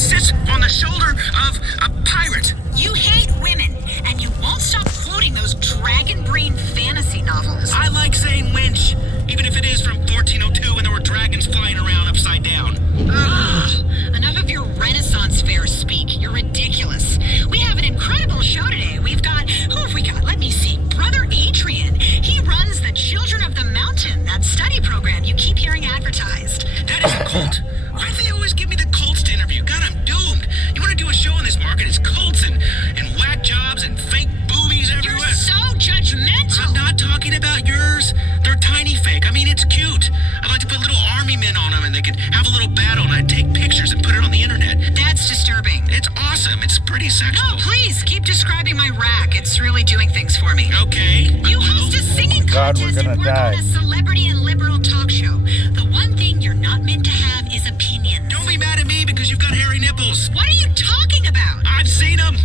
that sits on the shoulder of a pirate. You hate women, and you won't stop quoting those dragon brain fantasy novels. I like saying winch, even if it is from 1402 and there were dragons flying around upside down. Enough of your Renaissance fair speak. You're ridiculous. We have an incredible show today. We've got, who have we got? Let me see. Brother Adrian. He runs the Children of the Mountain, that study program you keep hearing advertised. That is a cult. Why do they always give me the cults to interview? God, I'm doomed. You want to do a show in this market, it's cults and whack jobs and fake boobies everywhere. You're so judgmental. I'm not talking about yours. They're tiny fake. I mean, it's cute. I'd like to put little army men on them and they could have a little battle and I'd take pictures and put it on the internet. That's disturbing. It's awesome. It's pretty sexual. No, please, keep describing my rack. It's really doing things for me. Okay. You host a singing contest we're gonna and work die. on a celebrity and liberal talk show. The one thing you're not meant to have is opinions. Don't be mad at me because you've got hairy nipples. What are you talking about? I've seen them.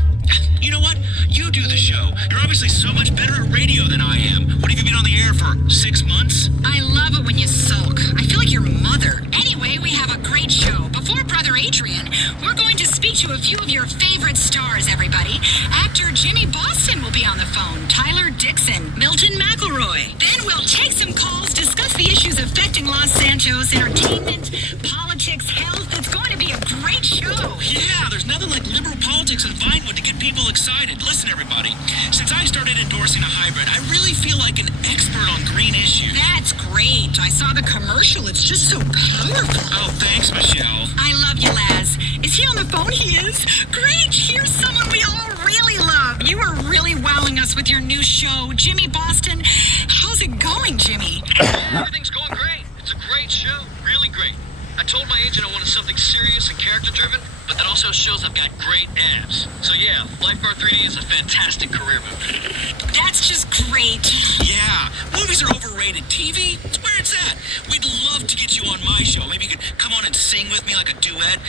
You know what? You do the show. You're obviously so much better at radio than I am. What, have you been on the air for 6 months? I love it when you sulk. I feel like your mother. Anyway, we have a great show. Before Brother Adrian, we're going to speak to a few of your favorite stars, everybody. Actor Jimmy Boston will be on the phone. Tyler Dixon, Milton McElroy. Then we'll take some calls, discuss the issues affecting Los Santos, entertainment, politics, health. It's going to be a great show. Yeah, there's nothing like liberal politics and Vinewood to get people excited. Listen, everybody, since I started endorsing a hybrid, I really feel like an expert on green issues. That's great. I saw the commercial. It's just so powerful. Oh, thanks, Michelle. I love you, Laz. Is he on the phone? He is? Great. Here's someone we all really love. You are really wowing us with your new show. Jimmy Boston, how's it going, Jimmy? Everything's going great. It's a great show. Really great. I told my agent I wanted something serious and character-driven, but that also shows I've got great abs. So yeah, Lifeguard 3D is a fantastic career move. That's just great. Yeah, movies are overrated. TV, it's where it's at. We'd love to get you on my show. Maybe you could come on and sing with me like a duet.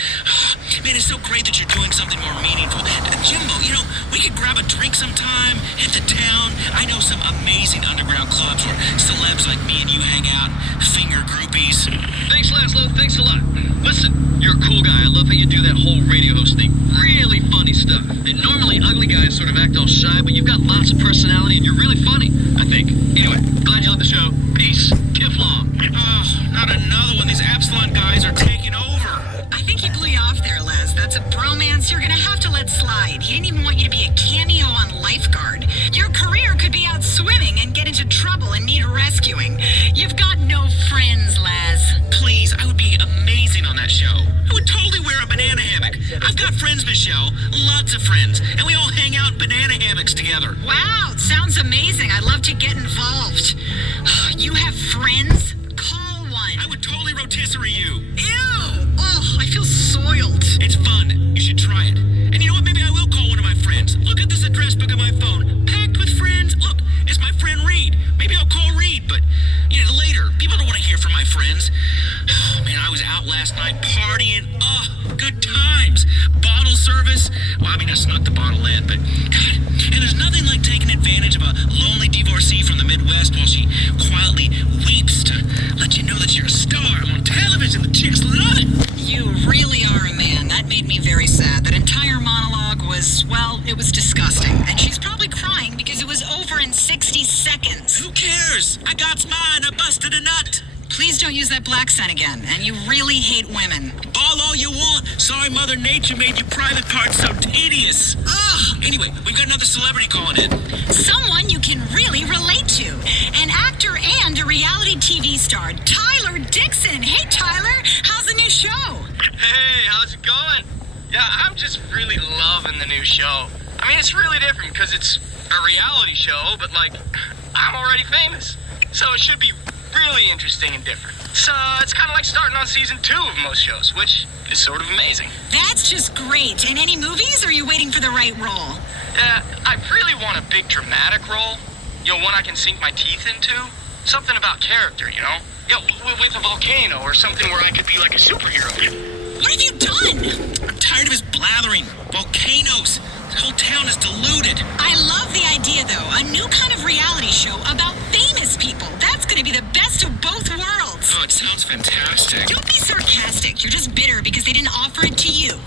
Man, it's so great that you're doing something more meaningful. Jimbo, you know, we could grab a drink sometime, hit the town. I know some amazing underground clubs where celebs like me and you hang out, finger groupies. Thanks, Laszlo. Thanks a lot. Listen, you're a cool guy. I love how you do that whole radio host thing. Really funny stuff. And normally ugly guys sort of act all shy, but you've got lots of personality and you're really funny, I think. Anyway, glad you love the show. Peace. Tiflom. Oh, not another one. These Absalon guys are taking over. I think he blew you off there, Les. That's a bromance you're going to have to let slide. He didn't even want you to be a cameo on Lifeguard. Your career could be out swimming and get into trouble and need rescuing. You've got no friends, Laz. Please, I would be amazing on that show. I would totally wear a banana hammock. I've got friends, Michelle. Lots of friends. And we all hang out in banana hammocks together. Wow, sounds amazing. I'd love to get involved. You have friends? Call one. I would totally rotisserie you. Ew! Oh, I feel soiled. It's fun. You should try it. And you know what? Maybe I will call one of my friends. Look at this address book on my phone. Packed with friends. Look, it's my friend Reed. Maybe I'll call Reed, but later. People don't want to hear from my friends. Oh, man, I was out last night partying. Oh, good times. Bottle service. Well, I mean, I snuck the bottle in, but God. And there's nothing like taking advantage of a lonely divorcee from the Midwest while she quietly weeps to let you know that you're a star. I'm on television. The chicks love it. You really are a man. That made me very sad. That entire monologue was, well, it was disgusting. And she's probably crying because it was over in 60 seconds. Who cares? I got mine. I busted a nut. Please don't use that black scent again. And you really hate women. Ball all you want. Sorry Mother Nature made your private parts so tedious. Ugh. Anyway, we've got another celebrity calling in. Someone you can really relate to. An actor and a reality TV star, Tyler Dixon. Hey, Tyler. How's the new show? Hey, how's it going? Yeah, I'm just really loving the new show. I mean, it's really different because it's a reality show, but like, I'm already famous. So it should be really interesting and different. So it's kind of like starting on season 2 of most shows, which is sort of amazing. That's just great. In any movies, or are you waiting for the right role? Yeah, I really want a big dramatic role. You know, one I can sink my teeth into. Something about character, you know? Yeah, with a volcano or something where I could be like a superhero. What have you done? I'm tired of his blathering. Volcanoes. The whole town is deluded. I love the idea, though. A new kind of reality show about famous people. That's going to be the best of both worlds. Oh, it sounds fantastic. Don't be sarcastic. You're just bitter because they didn't offer it to you.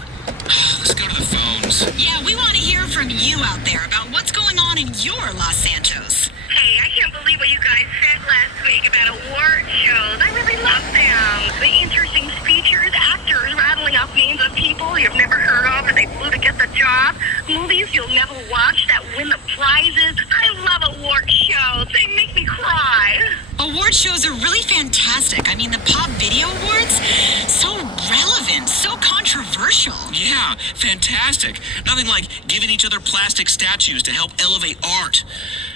go to the phones. Yeah, we want to hear from you out there about what's going on in your Los Santos. Hey, I can't believe what you guys said last week about award shows. I really love them. The interesting speeches, actors rattling off names of people you've never heard of and they flew to get the job. Movies you'll never watch that win the prizes. I love award shows. They make me cry. Award shows are really fantastic. I mean, the Pop Video Awards, so relevant, so controversial. Yeah, fantastic. Nothing like giving each other plastic statues to help elevate art.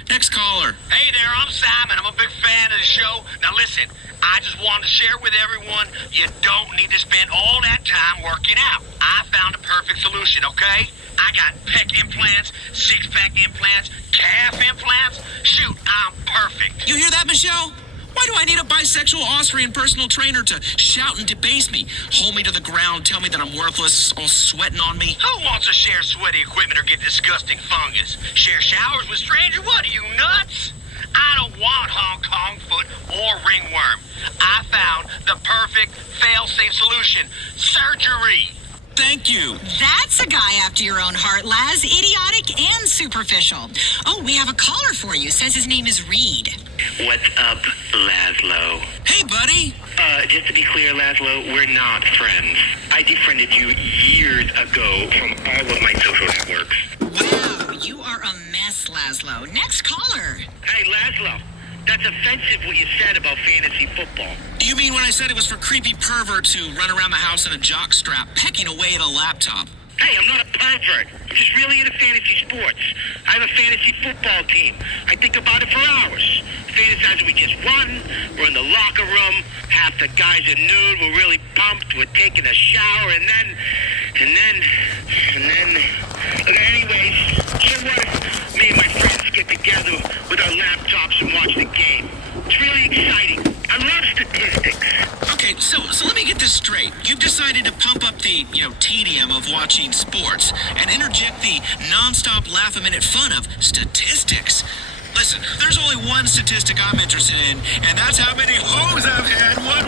Next caller. Hey there, I'm Simon. I'm a big fan of the show. Now listen, I just wanted to share with everyone, you don't need to spend all that time working out. I found a perfect solution, okay? I got pec implants, six-pack implants, calf implants. Shoot, I'm perfect. You hear that, Michelle? Why do I need a bisexual Austrian personal trainer to shout and debase me, hold me to the ground, tell me that I'm worthless, all sweating on me? Who wants to share sweaty equipment or get disgusting fungus? Share showers with strangers? What, are you nuts? I don't want Hong Kong foot or ringworm. I found the perfect fail-safe solution. Surgery. Thank you. That's a guy after your own heart, Laz. Idiotic and superficial. Oh, we have a caller for you. Says his name is Reed. What's up, Laszlo? Hey, buddy. Just to be clear, Laszlo, we're not friends. I defriended you years ago from all of my social networks. Wow, you are a mess, Laszlo. Next caller. Hey, Laszlo, that's offensive what you said about fantasy football. You mean when I said it was for creepy perverts who run around the house in a jockstrap, pecking away at a laptop? Hey, I'm not a pervert. I'm just really into fantasy sports. I have a fantasy football team. I think about it for hours. Fantasizing we just won. We're in the locker room. Half the guys are nude. We're really pumped. We're taking a shower. And then... Okay, anyways, so what if me and my friends get together with our laptops and watch the game? It's really exciting. I love statistics. Okay, so let me get this straight. You've decided to pump up the, tedium of watching sports and interject the nonstop laugh-a-minute fun of statistics. Listen, there's only one statistic I'm interested in, and that's how many hoes I've had. What?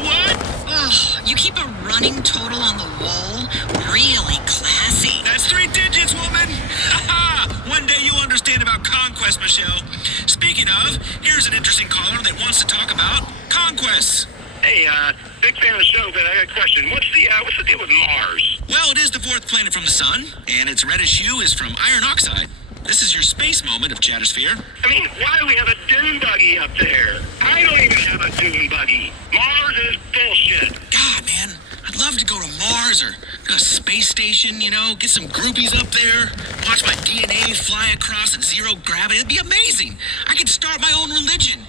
Ugh, you keep a running total on the wall? Really classy. That's 3 digits, woman. One day you'll understand about conquest, Michelle. Speaking of, here's an interesting caller that wants to talk about conquests. Hey, big fan of the show, but I got a question. What's the deal with Mars? Well, it is the 4th planet from the sun, and its reddish hue is from iron oxide. This is your space moment of Chattersphere. I mean, why do we have a dune buggy up there? I don't even have a dune buggy. Mars is bullshit. God, man, I'd love to go to Mars or a space station, get some groupies up there, watch my DNA fly across at zero gravity. It'd be amazing. I could start my own religion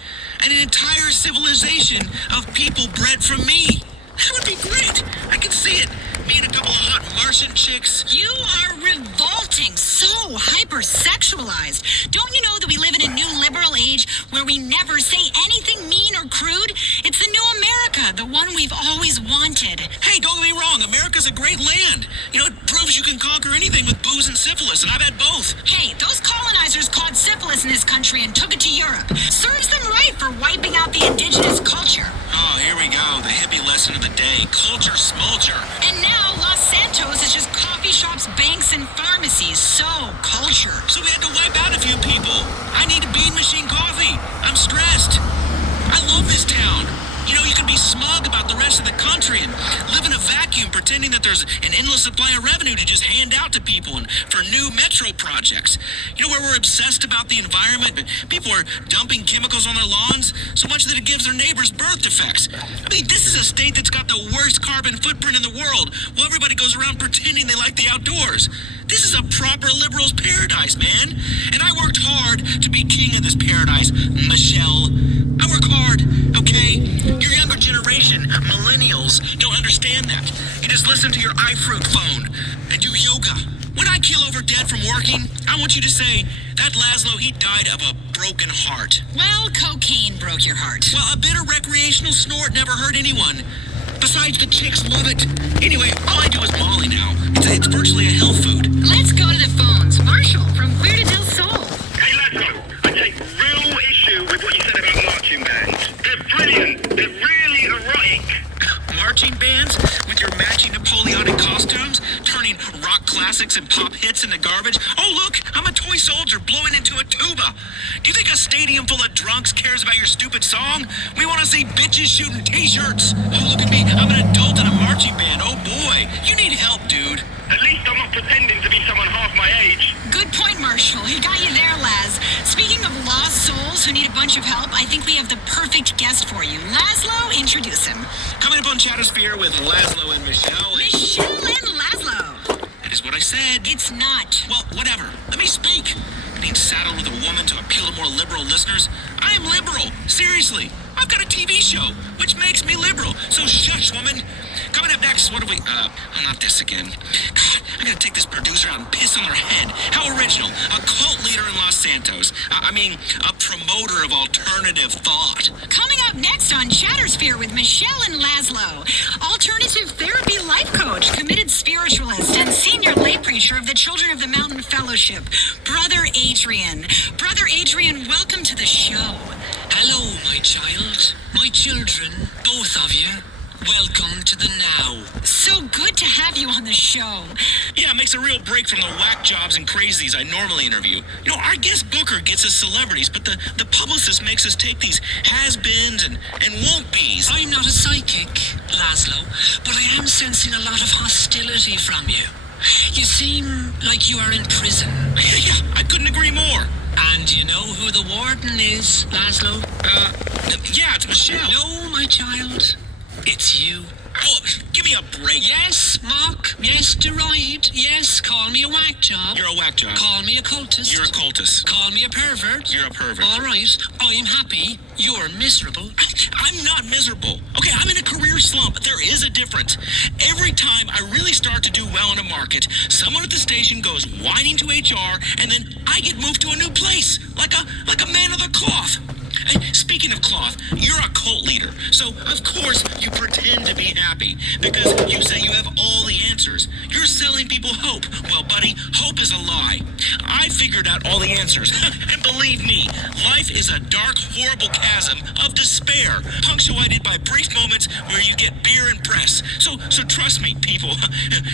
and an entire civilization of people bred from me. That would be great. I can see it. Me and a couple of hot Martian chicks. You are revolting, so hypersexualized. Don't you know that we live in a new liberal age where we never say anything mean or crude? It's the new America, the one we've always wanted. Hey, don't get me wrong. America's a great land. It proves you can conquer anything with booze and syphilis, and I've had both. Hey, those colonizers caught syphilis in this country and took it to Europe. Serves them right for wiping out the indigenous culture. Oh, here we go. The hippie lesson of the day. Culture smulcher. And now Los Santos is just coffee shops, banks, and pharmacies. So culture. So we had to wipe out a few people. I need a bean machine coffee. I'm stressed. I love this town. You can be smug about the rest of the country and live in a vacuum pretending that there's an endless supply of revenue to just hand out to people and for new metro projects. Where we're obsessed about the environment, but people are dumping chemicals on their lawns so much that it gives their neighbors birth defects. I mean, this is a state that's got the worst carbon footprint in the world, while everybody goes around pretending they like the outdoors. This is a proper liberal's paradise, man. And I worked hard to be king of this paradise, Michelle. I work hard, okay? Your younger generation, millennials, don't understand that. You just listen to your iFruit phone and do yoga. When I keel over dead from working, I want you to say, that Laszlo, he died of a broken heart. Well, cocaine broke your heart. Well, a bitter recreational snort never hurt anyone. Besides, the chicks love it. Anyway, all I do is Molly now. It's virtually a health food. Let's go to the phones. Marshall from Puerto del Sol. Hey, Laszlo, I take real issue with what you said about marching bands. They're brilliant. They're really erotic. Marching bands with your matching Napoleonic costumes, turning rock classics and pop hits in the garbage. Oh, look, I'm a toy soldier blowing into a tuba. Do you think a stadium full of drunks cares about your stupid song? We want to see bitches shooting t-shirts. Oh, look at me, I'm an adult in a marching band. Oh, boy, you need help, dude. At least I'm not pretending to be someone half my age. Good point, Marshall. He got you there, Laz. Speaking of lost souls who need a bunch of help, I think we have the perfect guest for you. Laszlo, introduce him. Coming up on Chattersphere with Laszlo and Michelle. Michelle and Laszlo. That is what I said. It's not. Well, whatever. Let me speak. Being saddled with a woman to appeal to more liberal listeners. I am liberal. Seriously. I've got a TV show, which makes me liberal. So shush, woman. Coming up next, what do we... not this again. God, I'm gonna take this producer out and piss on her head. How original. A cult leader in Los Santos. A promoter of alternative thought. Coming up next on Chattersphere with Michelle and Laszlo, alternative therapy life coach, committed spiritualist, and senior lay preacher of the Children of the Mountain Fellowship, Brother Adrian. Brother Adrian, welcome to the show. Hello, my child. My children, both of you. Welcome to the now. So good to have you on the show. Yeah, it makes a real break from the whack jobs and crazies I normally interview. You know, our guest booker gets us celebrities, but the publicist makes us take these has-beens and won't-be's. I'm not a psychic, Laszlo, but I am sensing a lot of hostility from you. You seem like you are in prison. Yeah, I couldn't agree more. And you know who the warden is, Laszlo? Yeah, it's Michelle. No, my child. It's you. Oh, give me a break. Yes, mock. Yes, deride. Yes, call me a whack job. You're a whack job. Call me a cultist. You're a cultist. Call me a pervert. You're a pervert. All right, I'm happy. You're miserable. I'm not miserable. Okay, I'm in a career slump. There is a difference. Every time I really start to do well in a market, someone at the station goes whining to HR, and then I get moved to a new place, like a man of the cloth. Speaking of cloth, you're a cult leader, so of course you pretend to be happy, because you say you have all the answers. You're selling people hope. Well, buddy, hope is a lie. I figured out all the answers, and believe me, life is a dark, horrible chasm of despair, punctuated by brief moments where you get beer and press. So trust me, people,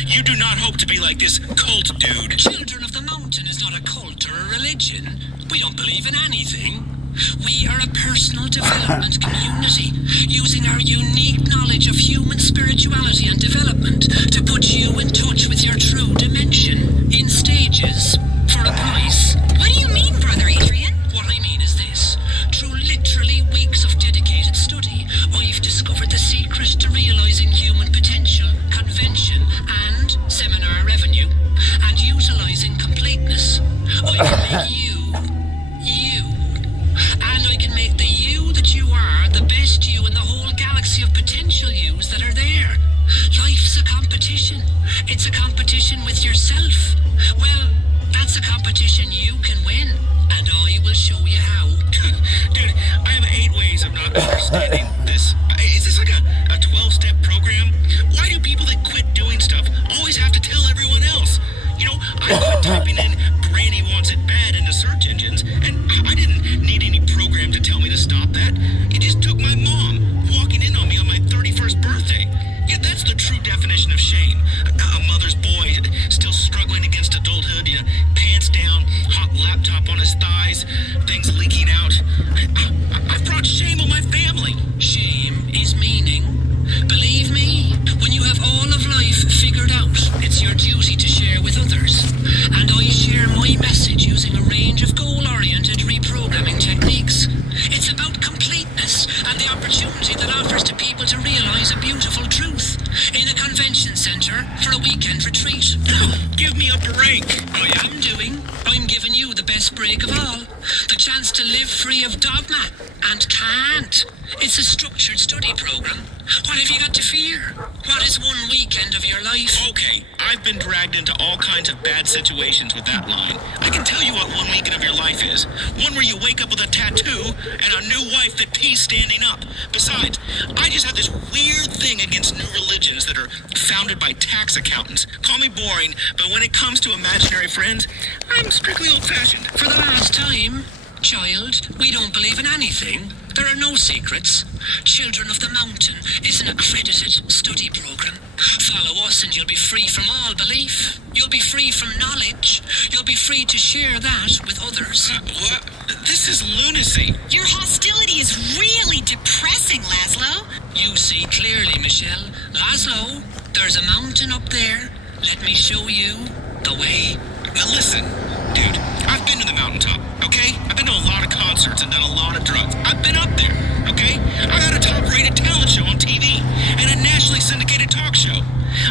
you do not hope to be like this cult dude. Children of the Mountain is not a cult or a religion. We don't believe in anything. We are a personal development community, using our unique knowledge of human spirituality and development to put you in touch with your true dimension, in stages, for a price. What do you mean, Brother Adrian? What I mean is this. Through literally weeks of dedicated study, I've discovered the secret to realizing human potential, convention, and seminar revenue, and utilizing completeness. I can make you, and I can make the you that you are the best you in the whole galaxy of potential yous that are there. Life's a competition. It's a competition with yourself. Well, that's a competition you can win, and I will show you how. Dude, I have 8 ways of not understanding this. Is this like a 12-step program? Why do people that quit doing stuff always have to tell everyone else? You know, I quit typing in Granny wants it bad into search engines, and I didn't need any program to tell me to stop that. It just took my mom walking in on me on my 31st birthday. Yeah, that's the true definition of shame. A mother's boy still struggling against adulthood, you know, pants down, hot laptop on his thighs, things leaking out. I've brought shame on my family. Shame is meaning. Believe me, when you have all of life figured out, it's your duty to share with others. And I share my message using a range of goal-oriented reprogramming techniques. It's about completeness and the opportunity that offers to people to realize a beautiful truth in a convention center for a weekend retreat. Give me a break. I'm giving you the best break of all. The chance to live free of dogma. And can't. It's a structured study program. What have you got to fear? What is one weekend of your life? Okay, I've been dragged into all kinds of bad situations with that line. I can tell you what one weekend of your life is. One where you wake up with a tattoo and a new wife that pees standing up. Besides, I just have this weird thing against new religions that are founded by tax accountants. Call me boring, but when it comes to imaginary friends, I'm strictly old-fashioned. For the last time, Child, we don't believe in anything. There are no secrets. Children of the Mountain is an accredited study program. Follow us and you'll be free from all belief. You'll be free from knowledge. You'll be free to share that with others. What? This is lunacy. Your hostility is really depressing, Laszlo. You see clearly, Michelle. Laszlo, there's a mountain up there. Let me show you the way. Now listen, dude, I've been to the mountaintop, okay? I've been to a lot of concerts and done a lot of drugs. I've been up there, okay? I got a top-rated talent show on TV and a nationally syndicated talk show.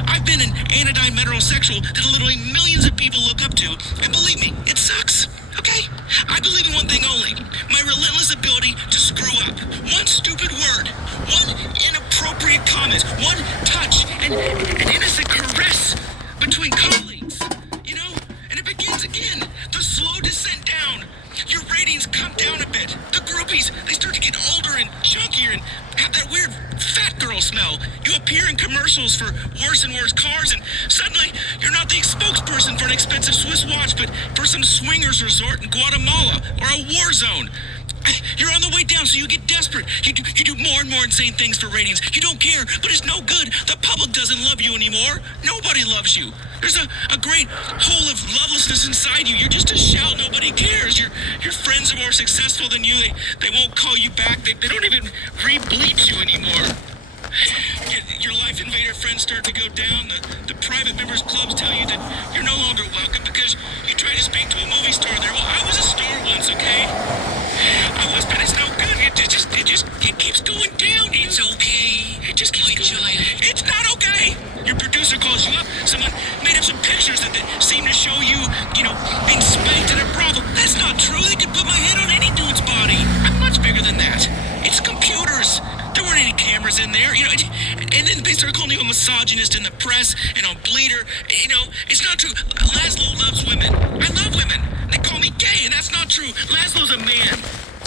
I've been an anodyne metrosexual that literally millions of people look up to, and believe me, it sucks, okay? I believe in one thing only, my relentless ability to screw up. One stupid word, one inappropriate comment, one touch, an innocent caress between colleagues, you know? And it begins again, the slow descent down. Your ratings come down a bit. The groupies, they start to get older and chunkier and have that weird fat girl smell. You appear in commercials for worse and worse cars, and suddenly you're not the spokesperson for an expensive Swiss watch, but for some swingers resort in Guatemala or a war zone. You're on the way down, so you get desperate. You do more and more insane things for ratings. You don't care, but it's no good. The public doesn't love you anymore. Nobody loves you. There's a great hole of lovelessness inside you. You're just a shell. Nobody cares. Your friends are more successful than you. They won't call you back. They don't even re-bleach you anymore. Your life invader friends start to go down. The private members clubs tell you that you're no longer welcome because you tried to speak to a movie star there. Well, I was a star once, okay? I was, but it's no good. It keeps going down. It's okay. It just keeps My going. child. It's not okay. Your producer calls you up. Someone made up some pictures that seem to show you, being spanked in a brothel. That's not true. They could put my head on any dude's body. I'm much bigger than that. It's computers. There weren't any cameras in there, and then they started calling you a misogynist in the press and on Bleeder. It's not true. Laszlo loves women. I love women. They call me gay, and that's not true. Laszlo's a man.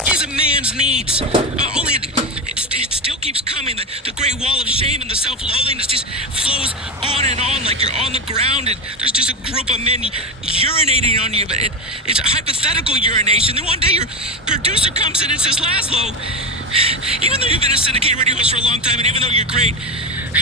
He has a man's needs. Only it still keeps coming. The great wall of shame and the self-loathing just flows on and on like you're on the ground, and there's just a group of men urinating on you, but it's a hypothetical urination. Then one day your producer comes in and says, Laszlo, even though you've been a syndicated radio host for a long time, and even though you're great,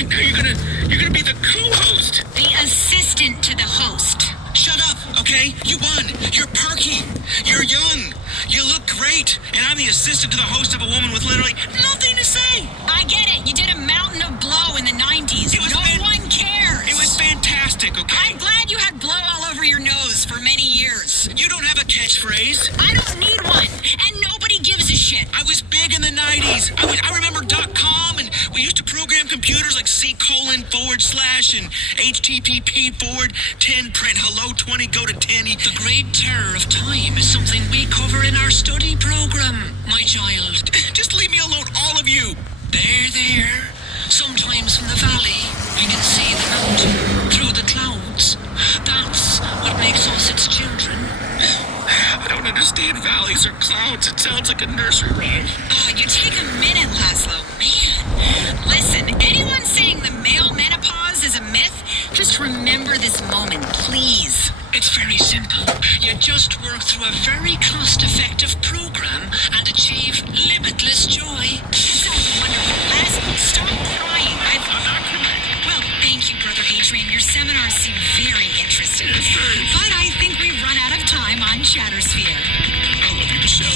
now you're gonna be the co-host. The assistant to the host. Shut up, okay? You won. You're perky. You're young. You look great. And I'm the assistant to the host of a woman with literally nothing to say. I get it. You did a mountain of blow in the 90s. No one cares. It was fantastic, okay? I'm glad you had blow all over your nose for many years. You don't have a catchphrase. I don't need one. And nobody gives a shit. I was big in the 90s. I remember .com, and we used to program computers like C:// and HTTP:/10 print hello 20 go to 10. The great terror of time is something we cover in our study program, my child. Just leave me alone, all of you. There. Sometimes from the valley, we can see the mountain through the clouds. That's what makes us its children. I don't understand valleys or clouds. It sounds like a nursery rhyme. You take a minute, Laszlo. Man. Listen, anyone saying the male menopause is a myth, just remember this moment, please. It's very simple. You just work through a very cost-effective program and achieve limitless joy. That sounds wonderful. Laszlo, stop crying. I'm not crying. Well, thank you, Brother Adrian. Your seminars seem very interesting. But I think we've run out of time on Chattersphere. I love you, Michelle.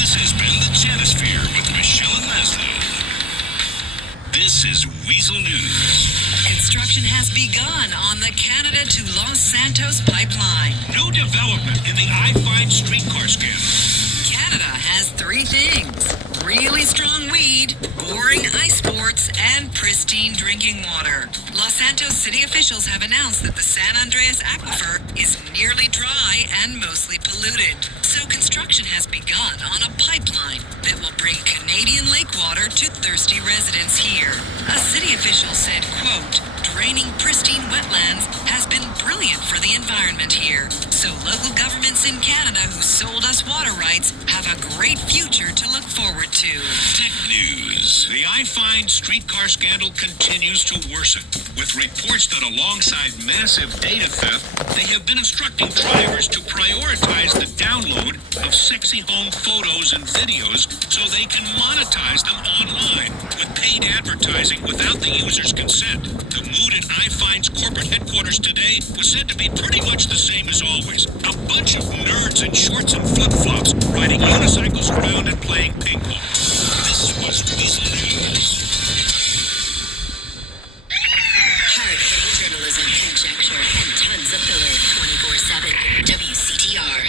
This has been the Chatosphere with Michelle and Laszlo. This is Weasel News. Construction has begun on the Canada to Los Santos pipeline. New development in the I-5 streetcar scandal. Canada has three things: really strong weed, boring ice sports, and pristine drinking water. Los Santos city officials have announced that the San Andreas aquifer is nearly dry and mostly polluted. So construction has begun on a pipeline that will bring Canadian lake water to thirsty residents here. A city official said, quote, "Draining pristine wetlands has been brilliant for the environment here. So local governments in Canada who sold us water rights have a great future to look forward to." Tech news. The I-5 line streetcar scandal continues to worsen, with reports that alongside massive data theft, they have been instructing drivers to prioritize the download of sexy home photos and videos so they can monetize them online with paid advertising without the user's consent. The mood at iFind's corporate headquarters today was said to be pretty much the same as always. A bunch of nerds in shorts and flip-flops riding unicycles around and playing ping pong. This was Weasel News. Hard-hitting journalism, conjecture, and tons of filler 24/7. WCTR.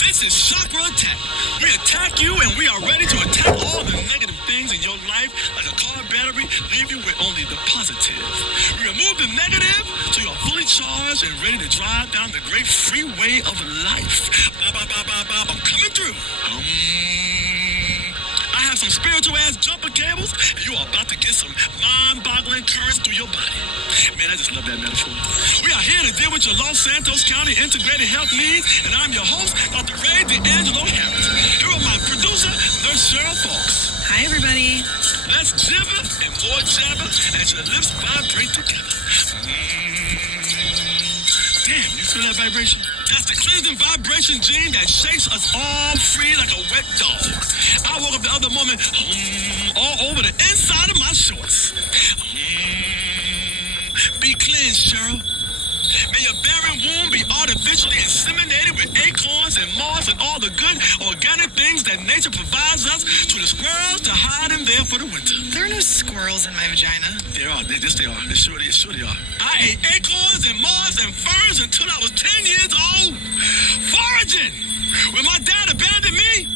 This is Chakra Attack. We attack you and we are ready to attack all the negative things in your life like a car battery, leave you with only the positive. We remove the negative so you're fully charged and ready to drive down the great freeway of life. I'm coming through. I have some spiritual ass jumper cables and you are about to get some mind-boggling currents through your body. Man, I just love that metaphor. We are here to deal with your Los Santos County integrated health needs, and I'm your host, Dr. Ray D'Angelo Harris. Here are my producer, Nurse Cheryl Fox. Hi, everybody. Let's jibber and more jabber as your lips vibrate together. Damn, you feel that vibration? That's the cleansing vibration gene that shakes us all free like a wet dog. I woke up the other moment, all over the inside of my shorts. Be cleansed, Cheryl. May your barren womb be artificially inseminated with acorns and moss and all the good organic things that nature provides us to the squirrels to hide in there for the winter. There are no squirrels in my vagina. There are. They are. They sure they are. I ate acorns and moss and ferns until I was 10 years old. Foraging! When my dad abandoned me,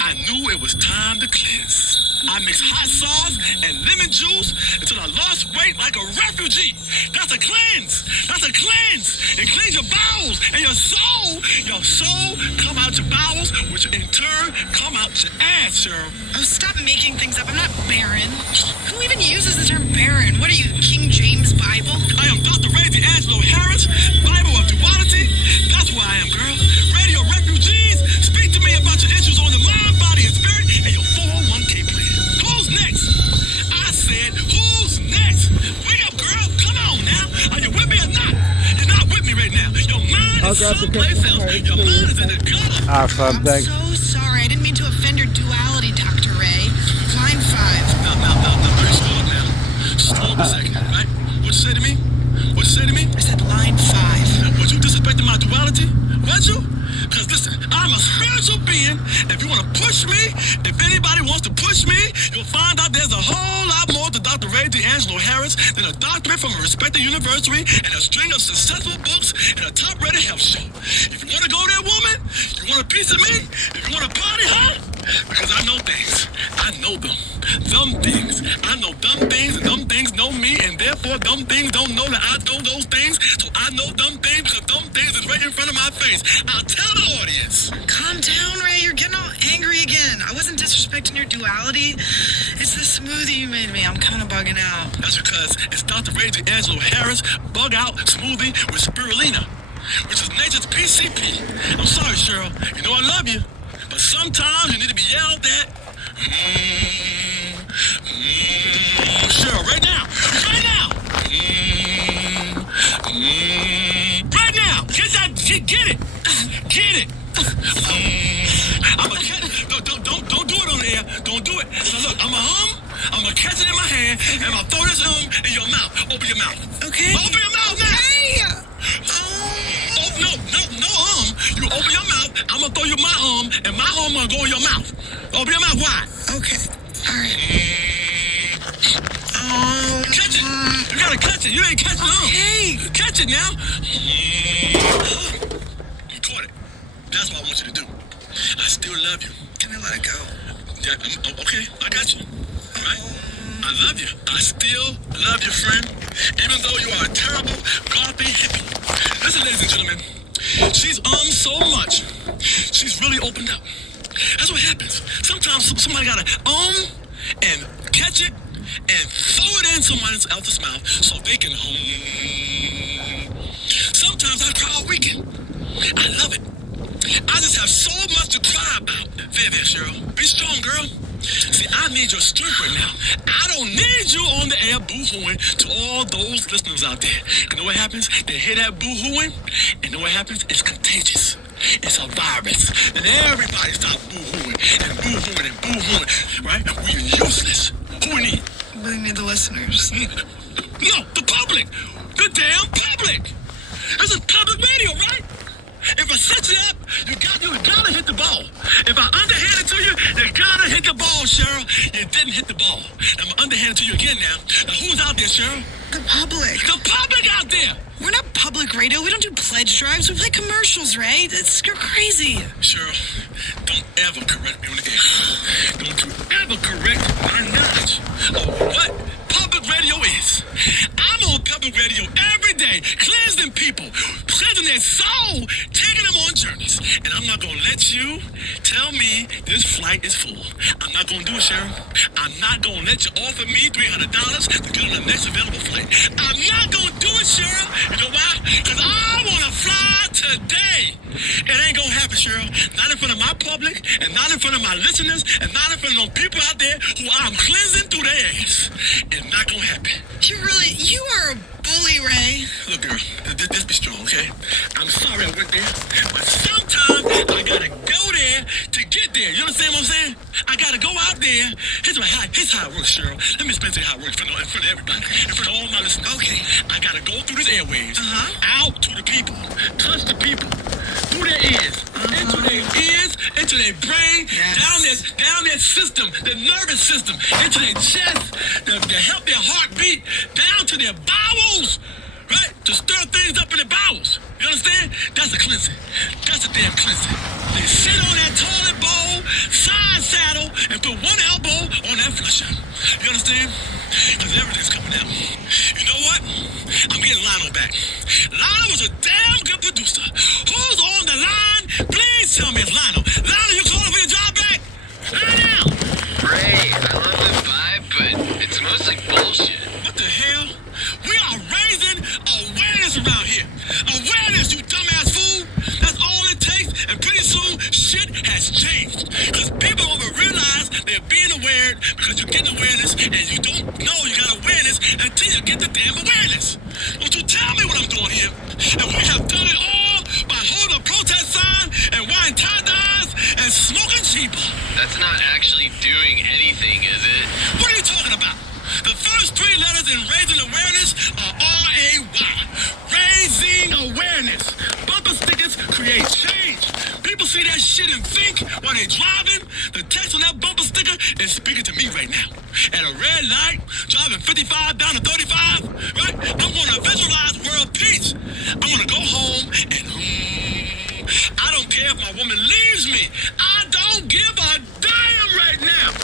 I knew it was time to cleanse. I mixed hot sauce and lemon juice until I lost weight like a refugee. That's a cleanse. That's a cleanse. It cleans your bowels and your soul. Your soul come out your bowels, which in turn come out your ass, Cheryl. Oh, stop making things up. I'm not barren. Who even uses the term barren? What are you, King James Bible? I am Dr. Ray D'Angelo Harris, Bible of Duality. That's who I am, girl. Radio refugees, speak to me about your issues on the mind, body, and spirit, and your 401k plan. Who's next? I said, who's next? Wake up, girl. Come on now. Are you with me or not? You're not with me right now. Your mind is someplace else. Your mind is in the gutter. Awesome, I'm thanks. so sorry. I didn't mean to offend your duality, Dr. Ray. Line 5. Now, very slow now. Slow up a second, right? What'd you say to me? What'd you say to me? I said line 5. Was you disrespecting my duality? Was you? Because listen, I'm a spiritual being. If you want to push me, if anybody wants to push me, you'll find out there's a whole lot more to Dr. Ray D'Angelo Harris than a doctorate from a respected university and a string of successful books and a top-rated health show. If you want to go there, woman, you want a piece of me? If you want to party, huh? Because I know things. I know them. Dumb things. I know dumb things, and dumb things know me, and therefore dumb things don't know that I know those things. So I know dumb things because dumb things is right in front of my face. I'll tell the audience. Calm down, Ray. You're getting all angry again. I wasn't disrespecting your duality. It's the smoothie you made me. I'm kind of bugging out. That's because it's Dr. Ray D'Angelo Harris Bug Out Smoothie with Spirulina, which is nature's PCP. I'm sorry, Cheryl. You know I love you, but sometimes you need to be yelled at. Cheryl, right now. Right now. Right now. Get that. Get it. Get it. I'm a cat. Don't do it on the air. Don't do it. So look, I'm gonna catch it in my hand and I'm gonna throw this in your mouth. Open your mouth. Okay. Open your mouth now. Hey! No. You open your mouth. I'm gonna throw you my and my gonna go in your mouth. Open your mouth wide. Okay. All right. Catch it. You gotta catch it. You ain't catching Hey! Catch it now. You caught it. That's what I want you to do. I still love you. Can I let it go? Yeah, okay, I got you. All right? I love you. I still love you, friend. Even though you are a terrible, gothy hippie. Listen, ladies and gentlemen. She's so much. She's really opened up. That's what happens. Sometimes somebody gotta and catch it and throw it in someone else's mouth so they can Sometimes I cry all weekend. I love it. I just have so much to cry about. There, Cheryl. Be strong, girl. See, I need your strength right now. I don't need you on the air boo-hooing to all those listeners out there. You know what happens? They hear that boo-hooing, and know what happens? It's contagious. It's a virus. And everybody starts boo-hooing and boo-hooing and boo-hooing, right? We're useless. Who we need? We need the listeners. No, the public. The damn public. This is public radio, right? If I set you up, you gotta hit the ball. If I underhand it to you, you gotta hit the ball, Cheryl. You didn't hit the ball. I'm underhand it to you again now. Now who's out there, Cheryl? The public. The public out there. We're not public radio. We don't do pledge drives. We play commercials, Ray. You're crazy. Cheryl, don't ever correct me on the air. Don't you ever correct my knowledge of what public radio is. I'm on public radio every day, cleansing people, cleansing their soul, taking them on journeys. And I'm not going to let you tell me this flight is full. I'm not going to do it, Cheryl. I'm not going to let you offer me $300 to get on the next available flight. I'm not going to do it, Cheryl. You know why? Because I want to fly today. It ain't going to happen, Cheryl. Not in front of my public, and not in front of my listeners, and not in front of those people out there who I'm cleansing through their ass. It's not going to happen. You are a bully, Ray. Look, girl, this be strong, okay? I'm sorry I went there, but sometimes I gotta go there to get there. You understand what I'm saying? I gotta go out there. Here's how it works, Cheryl. Let me explain to you how it works in front of everybody, in front of all my listeners. Okay. I gotta go through these airwaves, out to the people, touch the people, through their ears, into their ears, into their brain, down their system, their nervous system, into their chest, to help their heart beat, down to their bowels, right? To stir things up in the bowels. You understand? That's a cleansing. That's a damn cleansing. They sit on that toilet bowl, side saddle, and put one elbow on that flusher. You understand? Because everything's coming out. You know what? I'm getting Lionel back. Lionel was a damn good producer. Who's on the line? Please tell me it's Lionel. Lionel, you calling for your job back? Lionel! Ray, I love the vibe, but it's mostly bullshit. What the hell? We are raising awareness around here. Awareness, you dumbass fool. That's all it takes, and pretty soon shit has changed. Because people don't even realize they're being aware because you're getting awareness, and you don't know you got awareness until you get the damn awareness. Don't you tell me what I'm doing here. And we have done it all by holding a protest sign and wearing tie-dyes and smoking cheaper. That's not actually doing anything, is it? What are you talking about? The first three letters in raising awareness are R-A-Y. Raising awareness. Bumper stickers create change. People see that shit and think while they're driving. The text on that bumper sticker is speaking to me right now. At a red light, driving 55 down to 35, right? I'm going to visualize world peace. I'm going to go home and I don't care if my woman leaves me. I don't give a damn right now.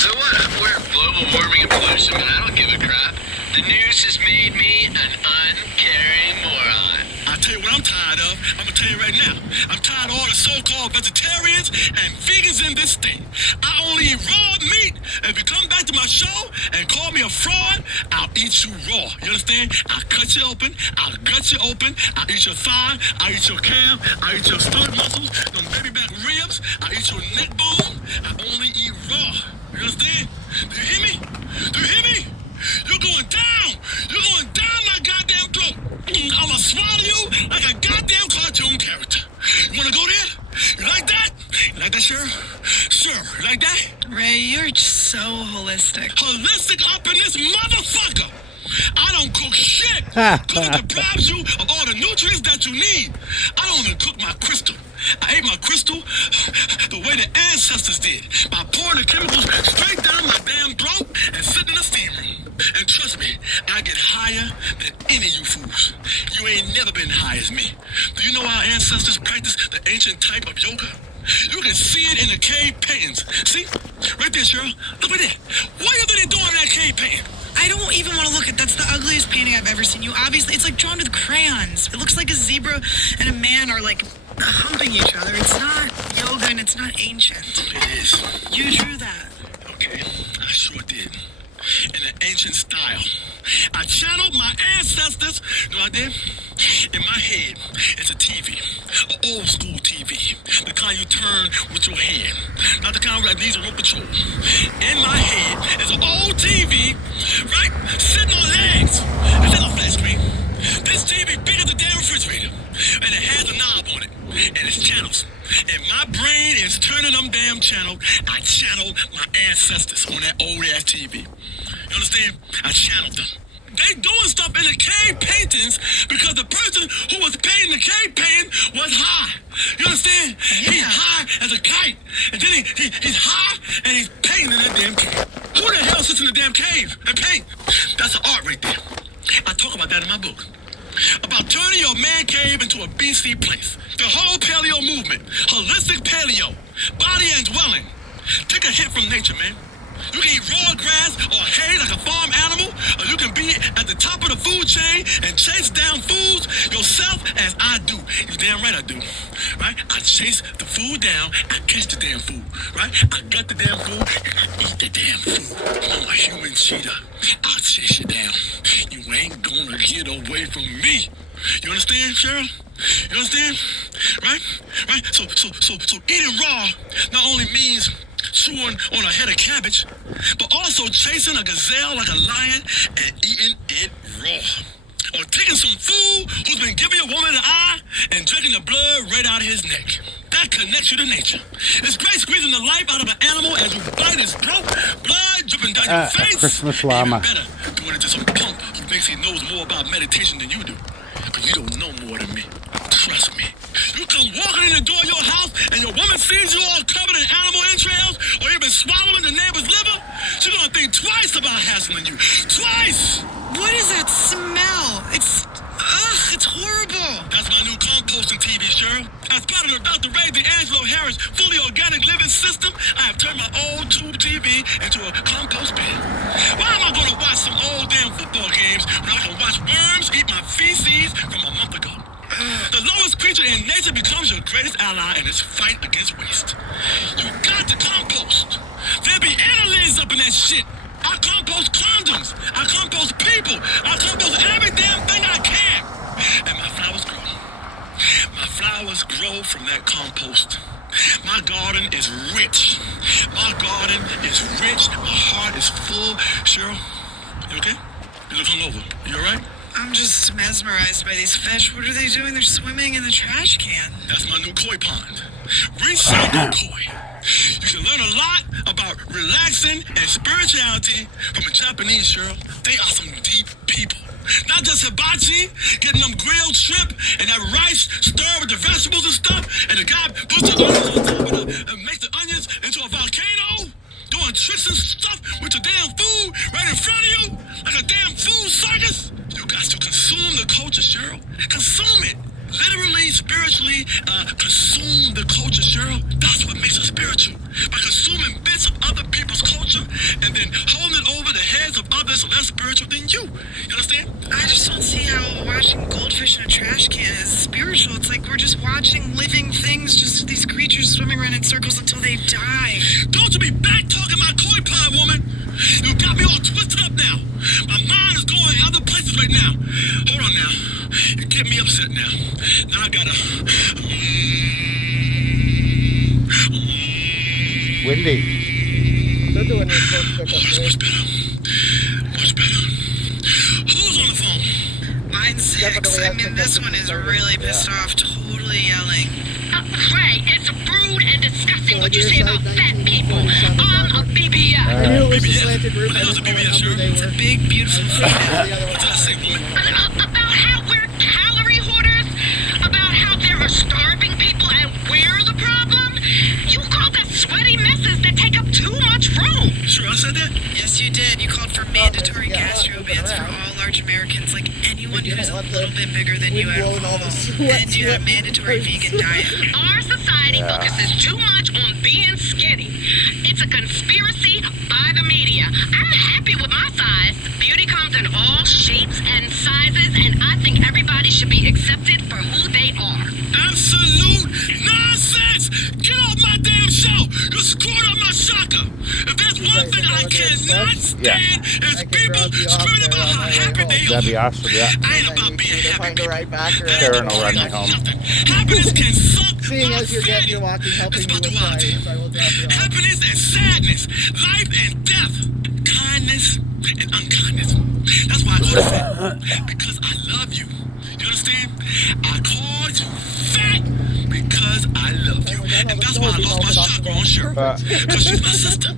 So what? I'm aware of global warming and pollution, but I don't give a crap. The news has made me an uncaring moron. I'll tell you what I'm tired of. I'm going to tell you right now. I'm tired of all the so-called vegetarians and vegans in this state. I only eat raw meat. If you come back to my show and call me a fraud, I'll eat you raw. You understand? I'll cut you open. I'll gut you open. I'll eat your thigh. I'll eat your calf. I'll eat your stomach muscles, them baby back ribs. I'll eat your neck bone. I only eat raw. You understand? Do you hear me? Do you hear me? You're going down. You're going down my goddamn throat. I'm gonna swallow you like a goddamn cartoon character. You wanna go there? You like that? You like that, sure? Sure. You like that? Ray, you're just so holistic. Holistic up in this motherfucker. I don't cook shit. Cooking deprives you of all the nutrients that you need. I don't even cook my crystal. I ate my crystal the way the ancestors did, by pouring the chemicals straight down my damn throat and sitting in the steam room. And trust me, I get higher than any of you fools. You ain't never been high as me. Do you know our ancestors practiced the ancient type of yoga? You can see it in the cave paintings. See? Right there, Cheryl. Look at that. What do you think they're doing in that cave painting? I don't even want to look at. That's the ugliest painting I've ever seen. You obviously, it's like drawn with crayons. It looks like a zebra and a man are like humping each other. It's not yoga and it's not ancient. It is. You drew that. Okay, I sure did. In an ancient style. I channeled my ancestors. You know what I did? In my head, it It's a TV, an old school TV, the kind you turn with your hand, not the kind that needs remote control. In my head is an old TV, right, sitting on legs. It's not a flat screen. This TV bigger than the damn refrigerator, and it has a knob on it, and it's channels. And my brain is turning them damn channels. I channeled my ancestors on that old ass TV. You understand? I channeled them. They doing stuff in the cave paintings because the person who was painting the cave painting was high. You understand? He's high as a kite. And then he's high and he's painting in that damn cave. Who the hell sits in the damn cave and paint? That's an art right there. I talk about that in my book. About turning your man cave into a BC place. The whole paleo movement. Holistic paleo. Body and dwelling. Take a hit from nature, man. You can eat raw grass or hay like a farm animal, or you can be at the top of the food chain and chase down foods yourself as I do. You damn right I do. Right? I chase the food down, I catch the damn food. Right? I get the damn food and I eat the damn food. I'm a human cheetah. I'll chase you down. You ain't gonna get away from me. You understand, Cheryl? You understand? Right? Right? So eating raw not only means chewing on a head of cabbage, but also chasing a gazelle like a lion and eating it raw. Or taking some fool who's been giving a woman an eye and drinking the blood right out of his neck. That connects you to nature. It's great squeezing the life out of an animal as you bite his throat, blood dripping down your face. Christmas Even llama. better, doing it to some punk who thinks he knows more about meditation than you do. But you don't know more than me. Trust me. You come walking in the door of your house and your woman sees you all covered in animal entrails or even swallowing the neighbor's liver, she's gonna think twice about hassling you. Twice! What is that smell? It's horrible. That's my new composting TV, Cheryl. As part of the Dr. Ray D'Angelo Harris fully organic living system, I have turned my old tube TV into a compost bin. Why am I going to watch some old damn football games when I can watch worms eat my feces from a month ago? The lowest creature in nature becomes your greatest ally in its fight against waste. You got to compost. There be annelids up in that shit. I compost condoms. I compost people. I compost every damn thing I can. And my flowers grow. My flowers grow from that compost. My garden is rich. My garden is rich. My heart is full. Cheryl, you okay? You look hungover. You all right? I'm just mesmerized by these fish. What are they doing? They're swimming in the trash can. That's my new koi pond. Recycle koi. You can learn a lot about relaxing and spirituality from a Japanese, Cheryl. They are some deep people. Not just hibachi, getting them grilled shrimp and that rice stirred with the vegetables and stuff, and the guy puts the onions on top of it and makes the onions into a volcano, doing tricks and stuff with the damn food right in front of you, like a damn food circus. You got to consume the culture, Cheryl. Consume it. Literally, spiritually, consume the culture, Cheryl. That's what makes us spiritual. By consuming bits of other people's culture and then holding it over the heads of others less spiritual than you. You understand? I just don't see how watching goldfish in a trash can is spiritual. It's like we're just watching living things, just these creatures swimming around in circles until they die. Don't you be back talking my koi pond, woman. You got me all twisted up now. My mind is going other places right now. Hold on now. You get me upset now. Now I gotta... Windy. They're doing their first pickup That's day. much better. Much better. Who's on the phone? Mine's Hicks. I mean, this one is really pissed off, totally yelling. Ray, it's rude and disgusting what you say about fat people. I'm a BBS. I knew it was a BBS. slanted roof. What I the hell's just a called it BBS, how sir? they It's were. a big, beautiful female. What did I say, woman? About how we're calorie hoarders? About how there are starving people and we're the problem? You called us sweaty messes that take up too much room. Sure, I said that? Yes, you did. You called for mandatory gastro bans for all large Americans, like anyone who's a little bit bigger than you at Blowing all the all. sweat, And you have mandatory vegan diet. Our society focuses too much on being skinny. It's a conspiracy by the media. I'm happy with my size. Beauty comes in all shapes and sizes, and I think everybody should be accepted for who they are. Absolute nonsense! Get off my damn show! You screwed up my shocker! If there's one thing I can't cannot stand is people screaming about how happy they are. That'd be awesome, yeah. I ain't about being happy. Karen will run me home. Happiness can suck Seeing my as you're getting your walking, helping me with science, I will drop you off. happiness and sadness, life and death, kindness and unkindness. That's why I call you fat, because I love you. You understand? I called you fat because I love you. And that's why I lost my chakra on shirt. Because she's my sister.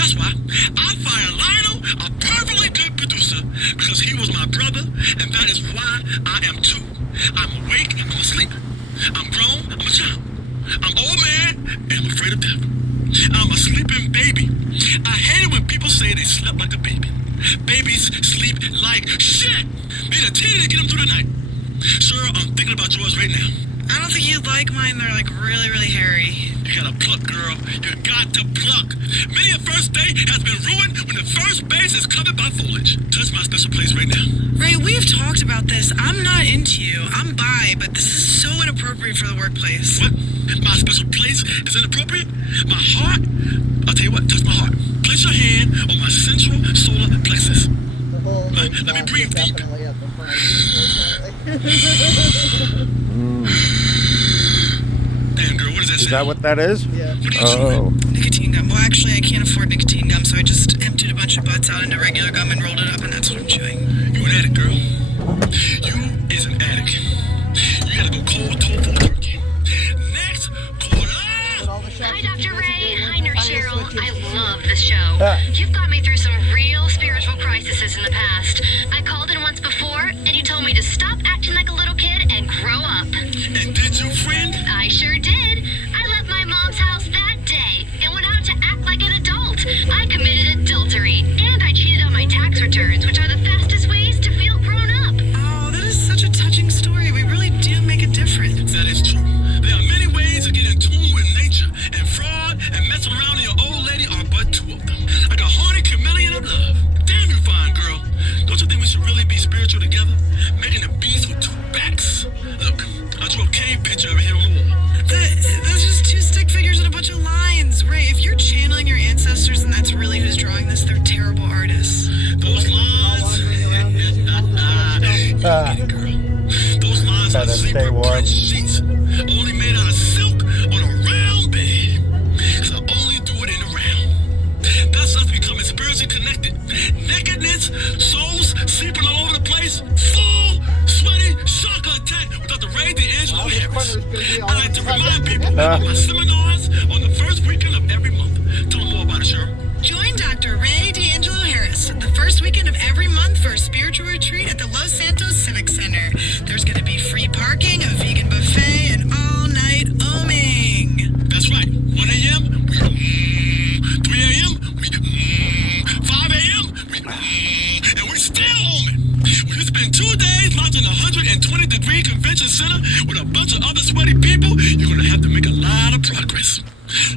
That's why I fired Lionel, a perfectly good producer, because he was my brother, and that is why I am too. I'm awake, I'm asleep. I'm grown, I'm a child. I'm old man, and I'm afraid of death. I'm a sleeping baby. I hate it when people say they slept like a baby. Babies sleep like shit. Need a titty to get them through the night. Sir, I'm thinking about yours right now. I don't think you'd like mine. They're like really, really hairy. You gotta pluck, girl. You got to pluck. Many a first day has been ruined when the first base is covered by foliage. Touch my special place right now. Ray, we've talked about this. I'm not into you. I'm bi, but this is so inappropriate for the workplace. What? My special place is inappropriate? My heart? I'll tell you what, touch my heart. Place your hand on my central solar plexus. The whole Let me breathe deep. definitely at the front. Damn, girl, what does that Is say? that what that is? Yeah. What are you Oh. chewing? Nicotine gum. Well, actually, I can't afford nicotine gum, so I just emptied a bunch of butts out into regular gum and rolled it up, and that's what I'm chewing. You an addict, girl. You is an addict. You gotta go cold tofu turkey. Next, Hi, Dr. Ray. Hi, Nurse Cheryl. I love this show. You've got me through some real spiritual crises in the past. I called in once before, and you told me to stop acting like a little kid and grow up. And did you, friend? I sure did. I left my mom's house that day and went out to act like an adult. I committed adultery, and I cheated on my tax returns, which are the fastest ways to feel grown up. Oh, that is such a touching story. We really do make a difference. That is true. There are many ways to get in tune with nature, and fraud and messing around with your old lady are but two of them. Like a horny chameleon of love. Damn, you fine, girl. Don't you think we should really be spiritual together? Making a beast with two backs. Look, I drew a cave picture over here on the wall. Those are just two stick figures and a bunch of lines. Ray, if you're channeling your ancestors and that's really who's drawing this, they're terrible artists. Those lines. Girl. Those lines are Better stay zebra warm. print sheets. Only made out of silk on a round bed. Cause I only do it in the round. That's us becoming spiritually connected. Nakedness, souls sleeping all over the place. Full, sweaty, shock attack without the Ray D'Angelo Harris. I like to remind people of my seminars on the first weekend of every month. Tell them more about it, Cheryl. Join Dr. Ray D'Angelo Harris the first weekend of every month for a spiritual retreat at the Los Santos Civic Center. There's going to be free parking, a vegan buffet, and all-night oming. That's right. 1 a.m., we 3 a.m., we 5 a.m., we and we're still homing. When you spend 2 days locked in a 120-degree convention center with a bunch of other sweaty people, you're going to have to make a lot of progress.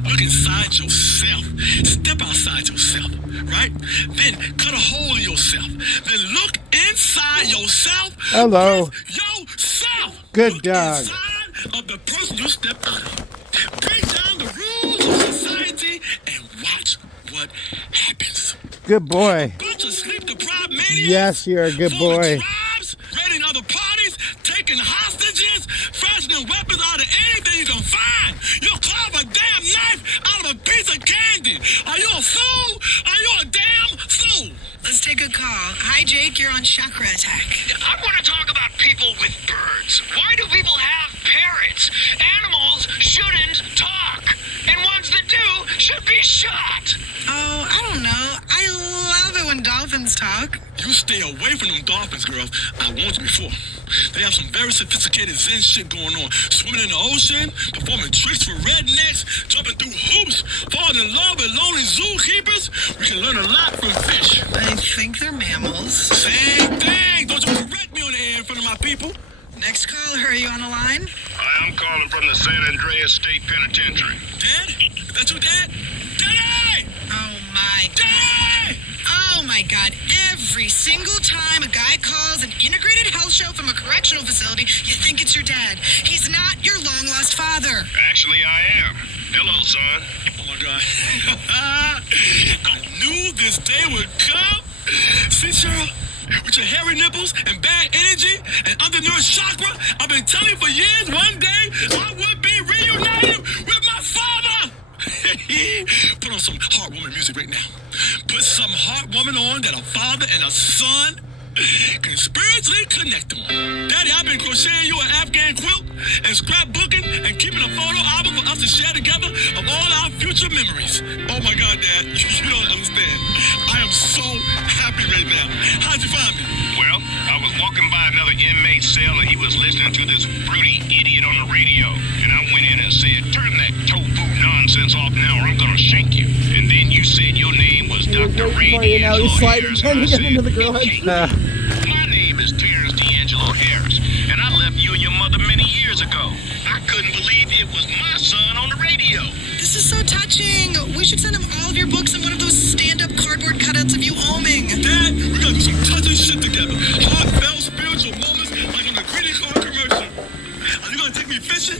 Look inside yourself. Step outside yourself, right? Then cut a hole in yourself. Then look inside yourself. Hello. With yourself. Good Look dog. inside of the person you stepped out of. Break down the rules of society and watch what happens. Good boy. Bunch of sleep-deprived maniacs. Yes, you're a good forming boy. tribes, raiding other parties, taking hostages, fashioning weapons out of anything you can find. You'll carve a damn knife out of a piece of candy. Are you a fool? Are you a damn fool? Let's take a call. Hi, Jake. You're on Chakra Attack. I want to talk about people with birds. Why do people have parrots? Animals shouldn't talk. And ones that do should be shot. Oh, I don't know. I love it when dolphins talk. You stay away from them dolphins, girls. I warned you before. They have some very sophisticated Zen shit going on. Swimming in the ocean, performing tricks for rednecks, jumping through hoops, falling in love with lonely zookeepers. We can learn a lot from fish. I think they're mammals. Same thing. Don't you correct me on the air in front of my people. Next caller, are you on the line? Hi, I'm calling from the San Andreas State Penitentiary. Dad? Is that you, Dad? Daddy! Oh my Daddy! Oh my God, every single time a guy calls an integrated health show from a correctional facility, you think it's your dad. He's not your long-lost father. Actually, I am. Hello, son. Oh my God. I knew this day would come. See, Cheryl, with your hairy nipples and bad energy and undernourished chakra, I've been telling you for years one day I would be reunited with my father. Put on some heartwarming music right now. Put some heartwarming on that a father and a son can spiritually connect them. Daddy, I've been crocheting you an Afghan quilt and scrapbooking and keeping a photo album for us to share together of all our future memories. Oh my God, Dad, you don't understand. I am so happy right now. How'd you find me? Well, I was walking by another inmate cell and he was listening to this fruity idiot on the radio. And I went in and said, turn that tofu nonsense off now or I'm gonna shank you. And then you said your name was Dr. Ray For you now, he's sliding, trying to get into the garage. My name is Terrence D'Angelo Harris, and I left you and your mother many years ago. I couldn't believe it was my son on the radio. This is so touching. We should send him all of your books and one of those stand-up cardboard cutouts of you homing. Dad, we gotta do some touching shit together. Heartfelt spiritual moments like on the greeting card commercial. Are you gonna take me fishing?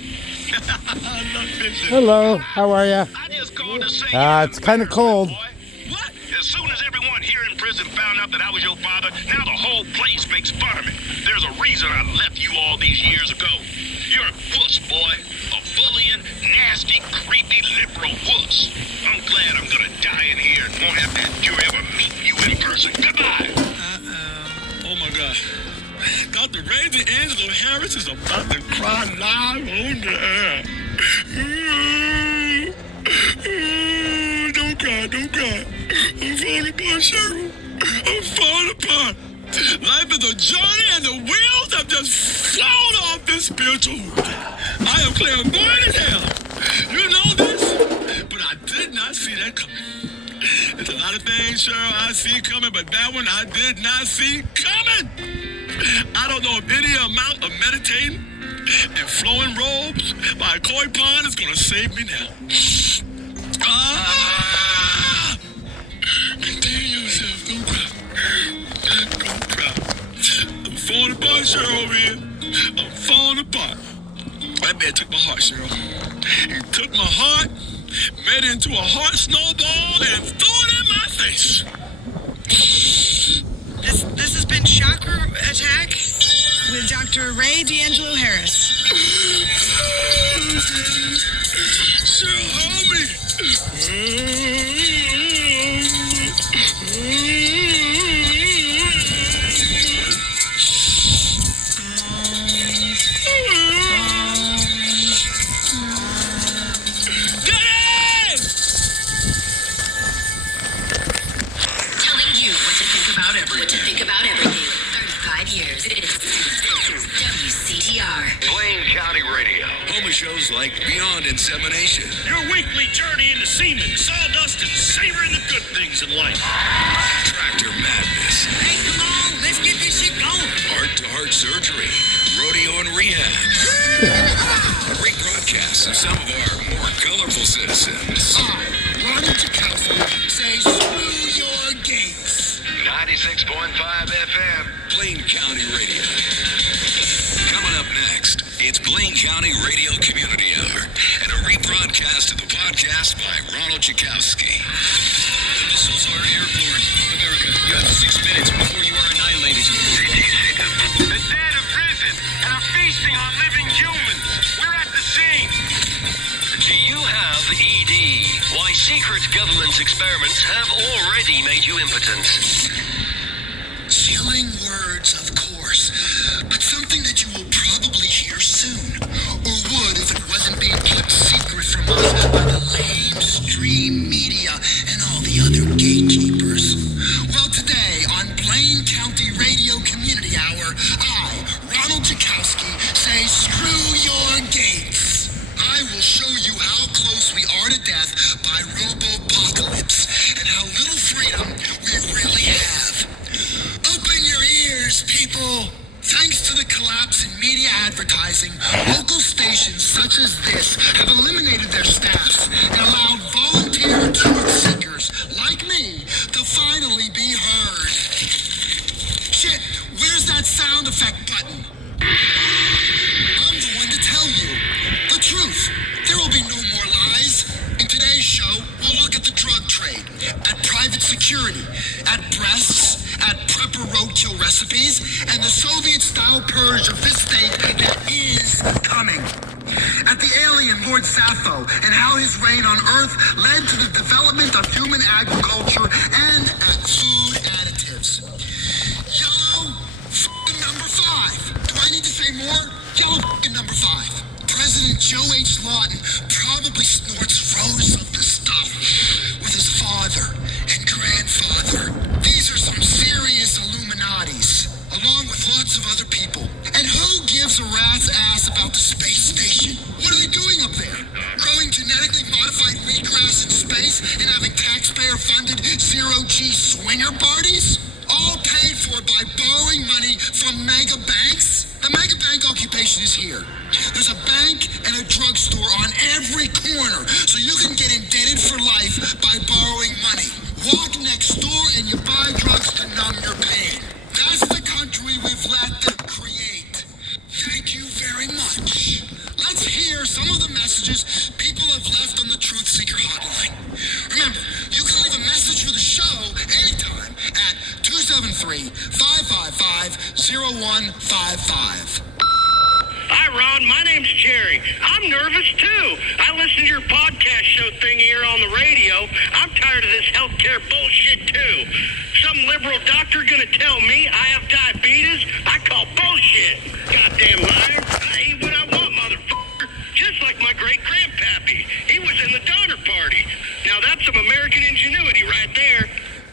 I love fishing. Hello, how are you? I just called to say It's kind of cold. What? As soon as everyone here in prison found out that I was your father, now the whole place makes fun of me. There's a reason I left you all these years ago. You're a wuss, boy. A bullying, nasty, creepy, liberal wuss. I'm glad I'm gonna die in here and won't have to endure ever meeting you in person. Goodbye. Oh my God. Dr. Ray D'Angelo Harris is about to cry live on the air. Don't cry, don't cry. I'm falling apart, Cheryl. I'm falling apart. Life is a journey and the wheels have just flown off this spiritual route. I am clairvoyant as hell. You know this? But I did not see that coming. There's a lot of things, Cheryl, I see coming, but that one I did not see coming. I don't know if any amount of meditating and flowing robes by a koi pond is going to save me now. Contain yourself. Don't cry. Don't cry. I'm falling apart, Cheryl, over here. I'm falling apart. That man took my heart, Cheryl. He took my heart, made it into a heart snowball, and threw it in my face. This has been Chakra Attack with Dr. Ray D'Angelo Harris. Cheryl, hold me. Telling you what to think about everything. 35 years. It's WCTR. Blaine County Radio. Home of shows like Beyond Insemination, Your weekly journey into semen, sawdust, and savoring the good things in life. Tractor Madness, Hey, come on, let's get this shit going. Heart-to-Heart Surgery, Rodeo and Rehab. Rebroadcasts of some of our more colorful citizens. Ronald Chakowski says, screw your gates. 96.5 FM, Blaine County Radio. Coming up next, it's Blaine County Radio Community Hour and a rebroadcast of the podcast by Ronald Chakowski. The missiles are airborne. America, you have 6 minutes before you are annihilated. The dead have risen and are feasting on living humans. We're at the scene. Do you have ED? Why secret government experiments have already made you impotent. Chilling words, of course, but something that you will probably hear soon, or would if it wasn't being kept secret from us by the lamestream media and all the other gatekeepers. Well, today on Blaine County Radio Community Hour, I, Ronald Chakowski, say screw your gates. I will show you how close we are to death by robo-apocalypse and how little freedom we really have. Open your ears, people. Thanks to the collapse in media advertising, local stations such as this have eliminated their staffs and allowed volunteer truth seekers like me to finally be trade, at private security, at breasts, at prepper roadkill recipes, and the Soviet-style purge of this state that is coming. At the alien Lord Sappho and how his reign on Earth led to the development of human agriculture and at food additives. Yellow f***ing number 5. Do I need to say more? Yellow f***ing number 5. President Joe H. Lawton probably snorts rows of the stuff with his father and grandfather. These are some serious Illuminatis, along with lots of other people. And who gives a rat's ass about the space station? What are they doing up there? Growing genetically modified wheatgrass in space and having taxpayer-funded zero-G swinger parties? All paid for by borrowing money from mega banks? The mega bank occupation is here. There's a bank and a drugstore on every corner, so you can get indebted for life by borrowing money. Walk next door and you buy drugs to numb your pain. That's the country we've let them create. Thank you very much. Let's hear some of the messages people have left on the Truth Seeker hotline. Remember, you can leave a message for the show anytime at 273-555-0155. Hi, Ron. My name's Jerry. I'm nervous, too. I listen to your podcast show thing here on the radio. I'm tired of this healthcare bullshit, too. Some liberal doctor gonna tell me I have diabetes? I call bullshit. Goddamn liar. I eat what I want, motherfucker. Just like my great-grandpappy. He was in the Donner Party. Now, that's some American ingenuity right there.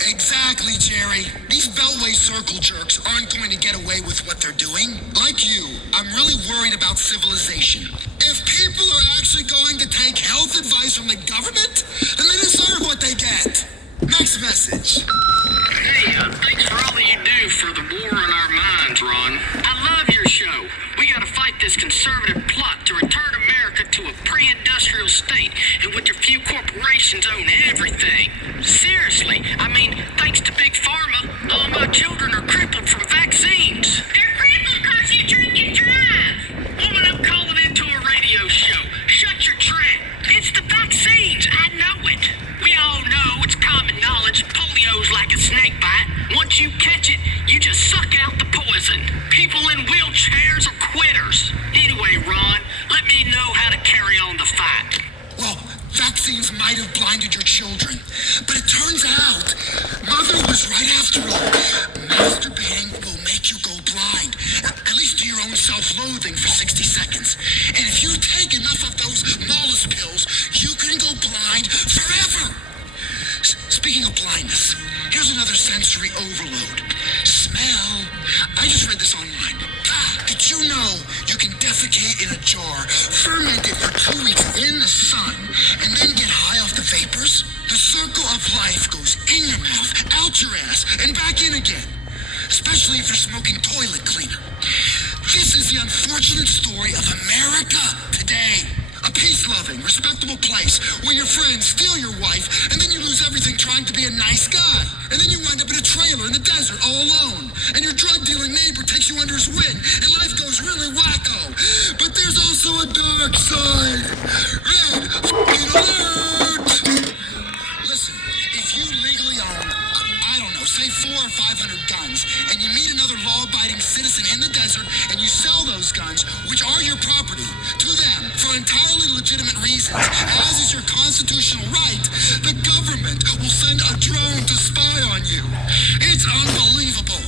Exactly, Jerry. These Beltway circle jerks aren't going to get away with what they're doing. Like you, I'm really worried about civilization. If people are actually going to take health advice from the government, then they deserve what they get. Next message. Hey, thanks for all that you do for the war on our minds, Ron. I love your show. We gotta fight this conservative plot to return America to a pre-industrial state in which a few corporations own everything. Seriously, I mean, thanks to Big Pharma, all my children are crippled from vaccines. They're crippled because you drink and drive. Woman, I'm calling into a radio show. Shut your trap. It's the vaccines. I know it. We all know it's common knowledge. Polio's like a snake bite. Once you catch it, you just suck out the poison. People in wheelchairs are quitters. Anyway, Ron, let me know how to carry on the fight. Well, vaccines might have blinded your children, but it turns out Mother was right after all. Masturbating will make you go blind, at least to your own self-loathing for 60 seconds. And if you take enough of those Mollis pills, you can go blind forever. Speaking of blindness, here's another sensory overload. Smell. I just read this online. Did you know you can defecate in a jar, ferment it for 2 weeks in the sun, and then get high off the vapors? The circle of life goes in your mouth, out your ass, and back in again. Especially if you're smoking toilet cleaner. This is the unfortunate story of America today. A peace-loving, respectable place where your friends steal your wife and then you lose everything trying to be a nice guy. And then you wind up in a trailer in the desert all alone. And your drug-dealing neighbor takes you under his wing and life goes really wacko. But there's also a dark side. Red f***ing alert! Listen, if you legally own, I don't know, say 400 or 500 guns, and you meet another law-abiding citizen in the desert and you sell those guns, which are your property, to them for entirely legitimate reasons, as is your constitutional right, the government will send a drone to spy on you. It's unbelievable.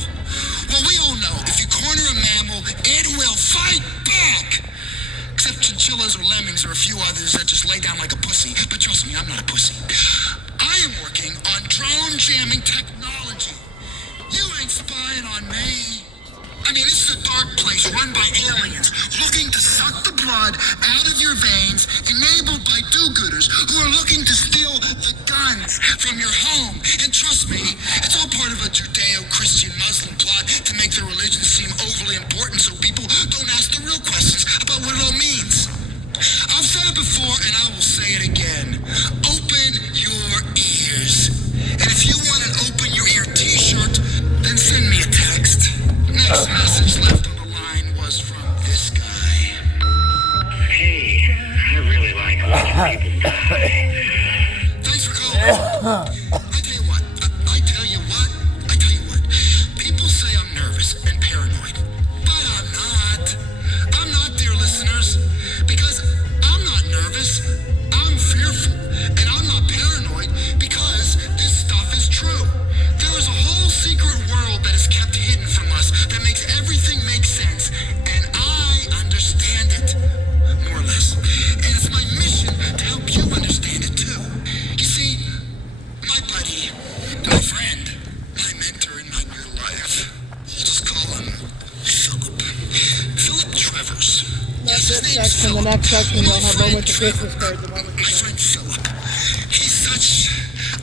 Well, we all know if you corner a mammal, it will fight back. Except chinchillas or lemmings or a few others that just lay down like a pussy. But trust me, I'm not a pussy. I am working on drone jamming technology. You ain't spying on me. I mean, this is a dark place run by aliens looking to suck the blood out of your veins, enabled by do-gooders who are looking to steal the guns from your home. And trust me, it's all part of a Judeo-Christian Muslim plot to make their religion seem overly important so people don't ask the real questions about what it all means. I've said it before and I will say it again. Open your ears. And if you want an open your ear t-shirt, then send me a text. Next message left on the line was from this guy. Hey, I really like watching people die. Thanks for calling. tell you what. People say I'm nervous and paranoid, but I'm not. I'm not, dear listeners, because I'm not nervous. I'm fearful, and I'm not paranoid because this stuff is true. There is a whole secret world that is kept hidden from us that makes everything make sense, and I understand it, more or less. And it's my mission to help you understand it too. You see, my buddy, my friend, my mentor in my new life, we'll just call him Philip. Philip Travers. That's it, section. The next section we'll have one with the Christmas cards. My friend Philip. He's such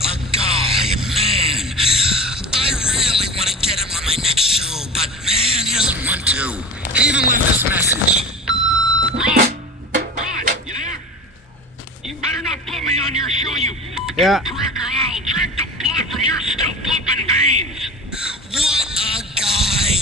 a guy, man. I really want to get him on my next show, but man, he doesn't want to. He even left this message. Ron, you there? You better not put me on your show, you Yeah. prick, or I'll drink the blood from your still pumping veins. What a guy.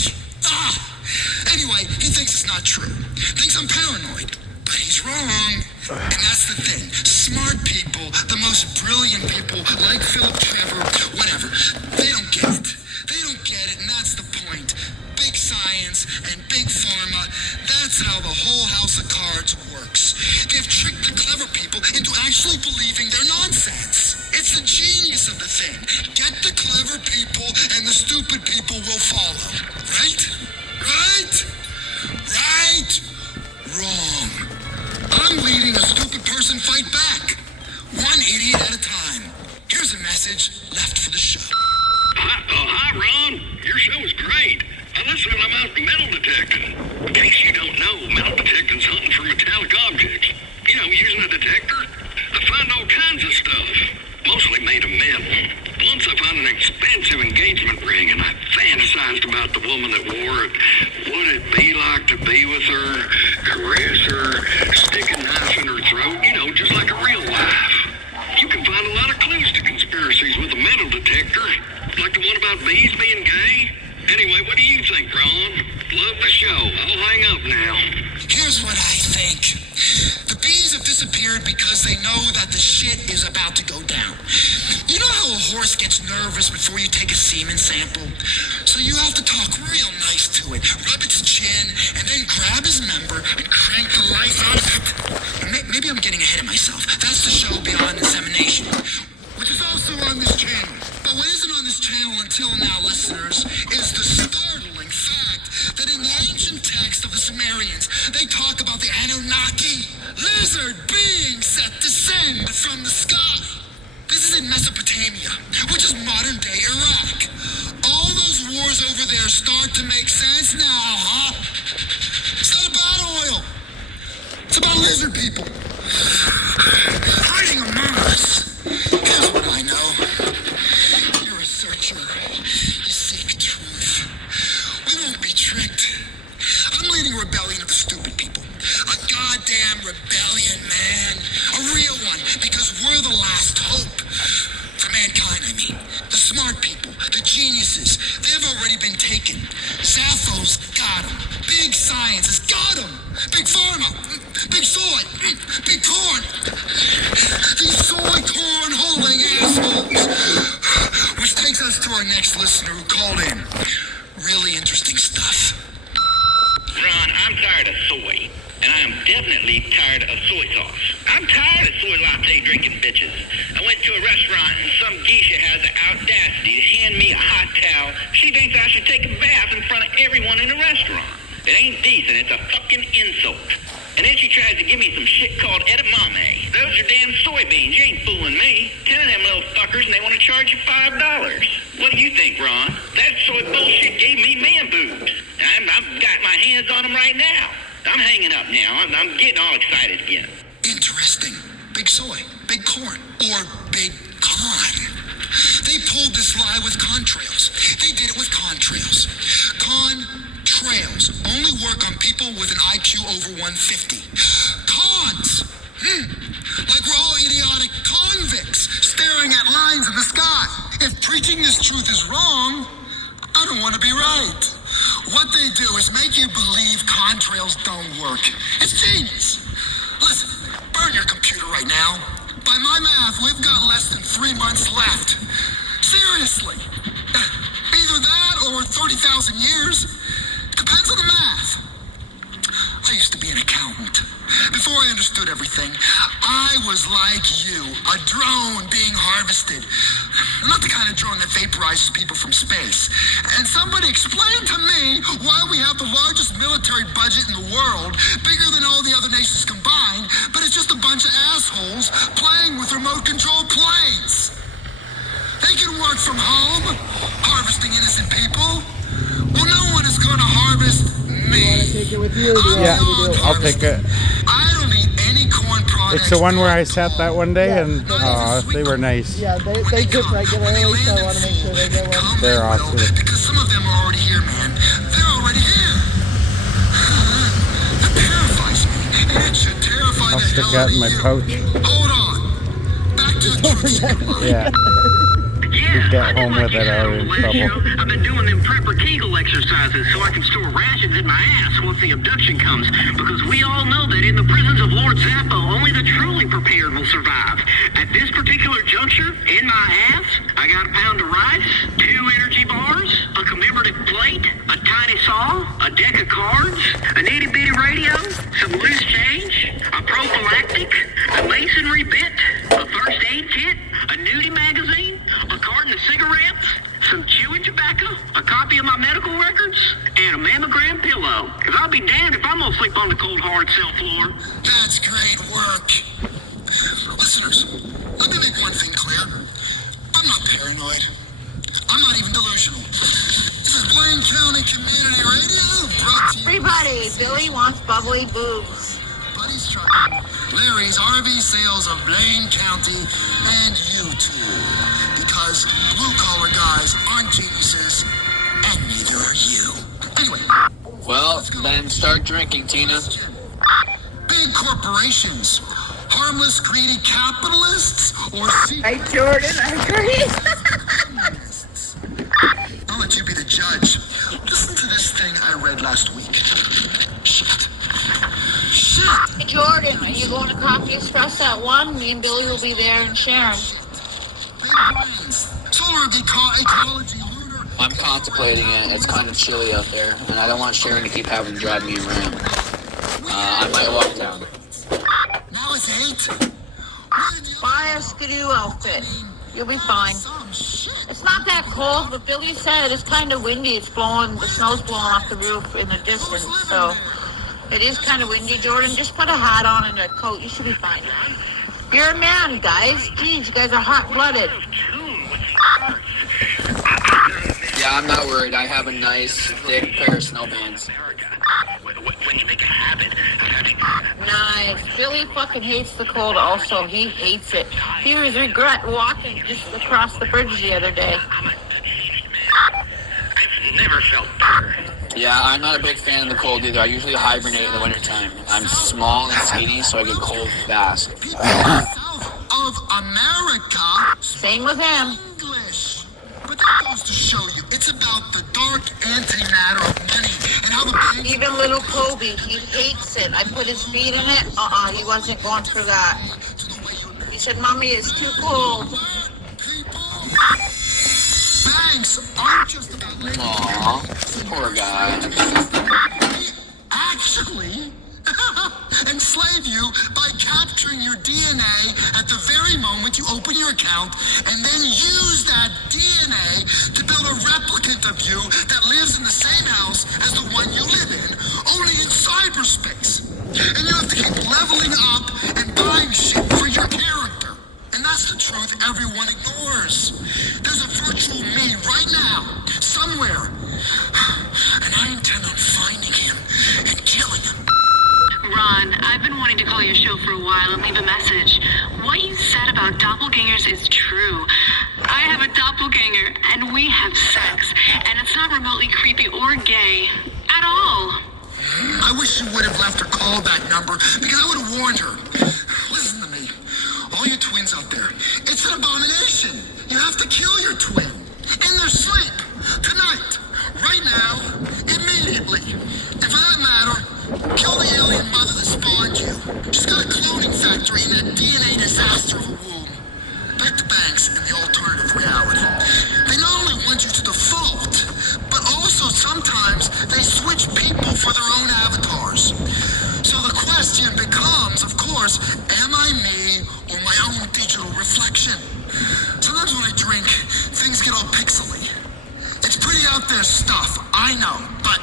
Anyway, he thinks it's not true. Thinks I'm paranoid. But he's wrong. And that's the thing. Smart people, the most brilliant people, like Philip Trevor, whatever, they don't get it. They don't get it, and that's the point. Big science and big pharma, that's how the whole house of cards works. They've tricked the clever people into actually believing their nonsense. It's the genius of the thing. Get the clever people, and the stupid people will follow. Right? Right? Right? Wrong. I'm leading a stupid person fight back. One idiot at a time. Here's a message left for the show. Hi, Ron. Your show is great. I listen when I'm out metal detecting. In case you don't know, metal detecting's hunting for metallic objects. You know, using a detector, I find all kinds of stuff, mostly made of metal. Once I found an expensive engagement ring, and I fantasized about the woman that wore it. Would it be like to be with her, caress her, stick a knife in her throat, you know, just like a real life. You can find a lot of clues to conspiracies with a metal detector, like the one about bees being gay. Anyway, what do you think, Ron? Love the show. I'll hang up now. Here's what I think. The bees have disappeared because they know that the shit is about to go down. You know how a horse gets nervous before you take a semen sample? So you have to talk real nice to it, rub its chin, and then grab his member and crank the life out of it. Maybe I'm getting ahead of myself. That's the show Beyond Insemination, which is also on this channel. But what isn't on this channel until now, listeners, is the startling fact that in the ancient text of the Sumerians, they talk about the Anunnaki, lizard beings that descend from the sky. This is in Mesopotamia, which is modern-day Iraq. All those wars over there start to make sense now, huh? It's not about oil. It's about lizard people hiding among us. Here's what I know. You're a searcher. You seek truth. We won't be tricked. I'm leading a rebellion of the stupid people. A goddamn rebellion, man. A real one, because we're the last hope. For mankind, I mean. The smart people, the geniuses, they've already been taken. Sappho's got them. Big science has got them. Big pharma, big soy, big corn. These soy corn holding assholes. Which takes us to our next listener who called in. Really interesting stuff. Ron, I'm tired of soy. And I am definitely tired of soy sauce. I'm tired of soy latte drinking bitches. I went to a restaurant and some geisha has the audacity to hand me a hot towel. She thinks I should take a bath in front of everyone in the restaurant. It ain't decent. It's a fucking insult. And then she tries to give me some shit called edamame. Those are damn soybeans. You ain't fooling me. 10 of them little fuckers and they want to charge you $5. What do you think, Ron? That soy bullshit gave me man boobs. I've got my hands on them right now. I'm hanging up now. I'm getting all excited again. Interesting. Big soy, big corn, or big con. They pulled this lie with contrails. They did it with contrails. Contrails only work on people with an IQ over 150. Cons. Like we're all idiotic convicts staring at lines in the sky. If preaching this truth is wrong, I don't want to be right. What they do is make you believe contrails don't work. It's genius. Listen, burn your computer right now. By my math, we've got less than 3 months left. Seriously. Either that or 30,000 years. Depends on the math. I used to be an accountant. Before I understood everything, I was like you, a drone being harvested. Not the kind of drone that vaporizes people from space. And somebody explained to me why we have the largest military budget in the world, bigger than all the other nations combined, but it's just a bunch of assholes playing with remote-controlled planes. They can work from home, harvesting innocent people. Well, no one is going to harvest me. Take it with you. Yeah, I'll take it. I don't eat any corn products. It's the one where I sat that one day, and they were nice. Yeah, they took regularly, so I want to make sure they get one. They're awesome. Because some of them are already here, man. They're already here. That terrifies me, and it should terrify I'll the stick hell that out in my of you. pouch. Hold on. Back to the truth. Yeah. You get home with it out in trouble. I've been doing them prepper Kegel exercises so I can store rations in my ass once the abduction comes. Because we all know that in the prisons of Lord Zappo, only the truly prepared will survive. At this particular juncture, in my ass, I got a pound of rice, 2 energy bars, a commemorative plate, a tiny saw, a deck of cards, an itty-bitty radio, some loose change, a prophylactic, a masonry bit, a first aid kit, a nudie magazine, a carton of cigarettes, some chewing tobacco, a copy of my medical records, and a mammogram pillow. Because I'll be damned if I'm gonna sleep on the cold, hard cell floor. That's great work. Listeners, let me make one thing clear. I'm not paranoid. I'm not even delusional. This is Blaine County Community Radio, brought to you Everybody, Billy wants bubbly boobs. Buddy's Trucking, Larry's RV Sales of Blaine County, and you too. Because blue-collar guys aren't geniuses, and neither are you. Anyway. Well, then start drinking, Tina. Big corporations, harmless, greedy capitalists, or Hey, Jordan, I agree. I'll let you be the judge. Listen to this thing I read last week. Shit. Hey, Jordan, are you going to Coffee Express at 1? Me and Billy will be there and Sharon. Big brains, solar ecology, lunar. I'm contemplating it. It's kind of chilly out there, and I don't want Sharon to keep having to drive me around. I might walk down. Now it's 8. Buy a skidoo outfit. You'll be fine. It's not that cold, but Billy said it's kind of windy. It's blowing, the snow's blowing off the roof in the distance, so it is kind of windy, Jordan. Just put a hat on and a coat. You should be fine. You're a man, guys. Geez, you guys are hot-blooded. Yeah, I'm not worried. I have a nice, thick pair of snowbands. When you make a habit of having... Nice. Billy fucking hates the cold also. He hates it. He was regret walking just across the bridge the other day. I've never felt better. Yeah, I'm not a big fan of the cold either. I usually hibernate in the wintertime. I'm small and skinny, so I get cold fast. South of America. Same with him. English. But that goes to show you, it's about the dark antimatter of money and how the bank... Even little Kobe, he hates it. I put his feet in it. He wasn't going through that. He said, Mommy, it's too cold. Banks aren't just about... Aw, poor guy. Actually, enslave you by capturing your DNA at the very moment you open your account and then use that DNA to build a replicant of you that lives in the same house as the one you live in, only in cyberspace. And you have to keep leveling up and buying shit for your character. And that's the truth everyone ignores. There's a virtual me right now, somewhere. And I intend on finding him and killing him. Ron, I've been wanting to call your show for a while and leave a message. What you said about doppelgangers is true. I have a doppelganger, and we have sex, and it's not remotely creepy or gay at all. I wish you would have left her call that number, because I would have warned her. Listen to me. All you twins out there, it's an abomination. You have to kill your twin. In their sleep. Tonight. Right now. Immediately. And for that matter, kill the alien mother that spawned you. She's got a cloning factory in that DNA disaster of a So the question becomes, of course, am I me or my own digital reflection? Sometimes when I drink, things get all pixely. It's pretty out there stuff, I know, but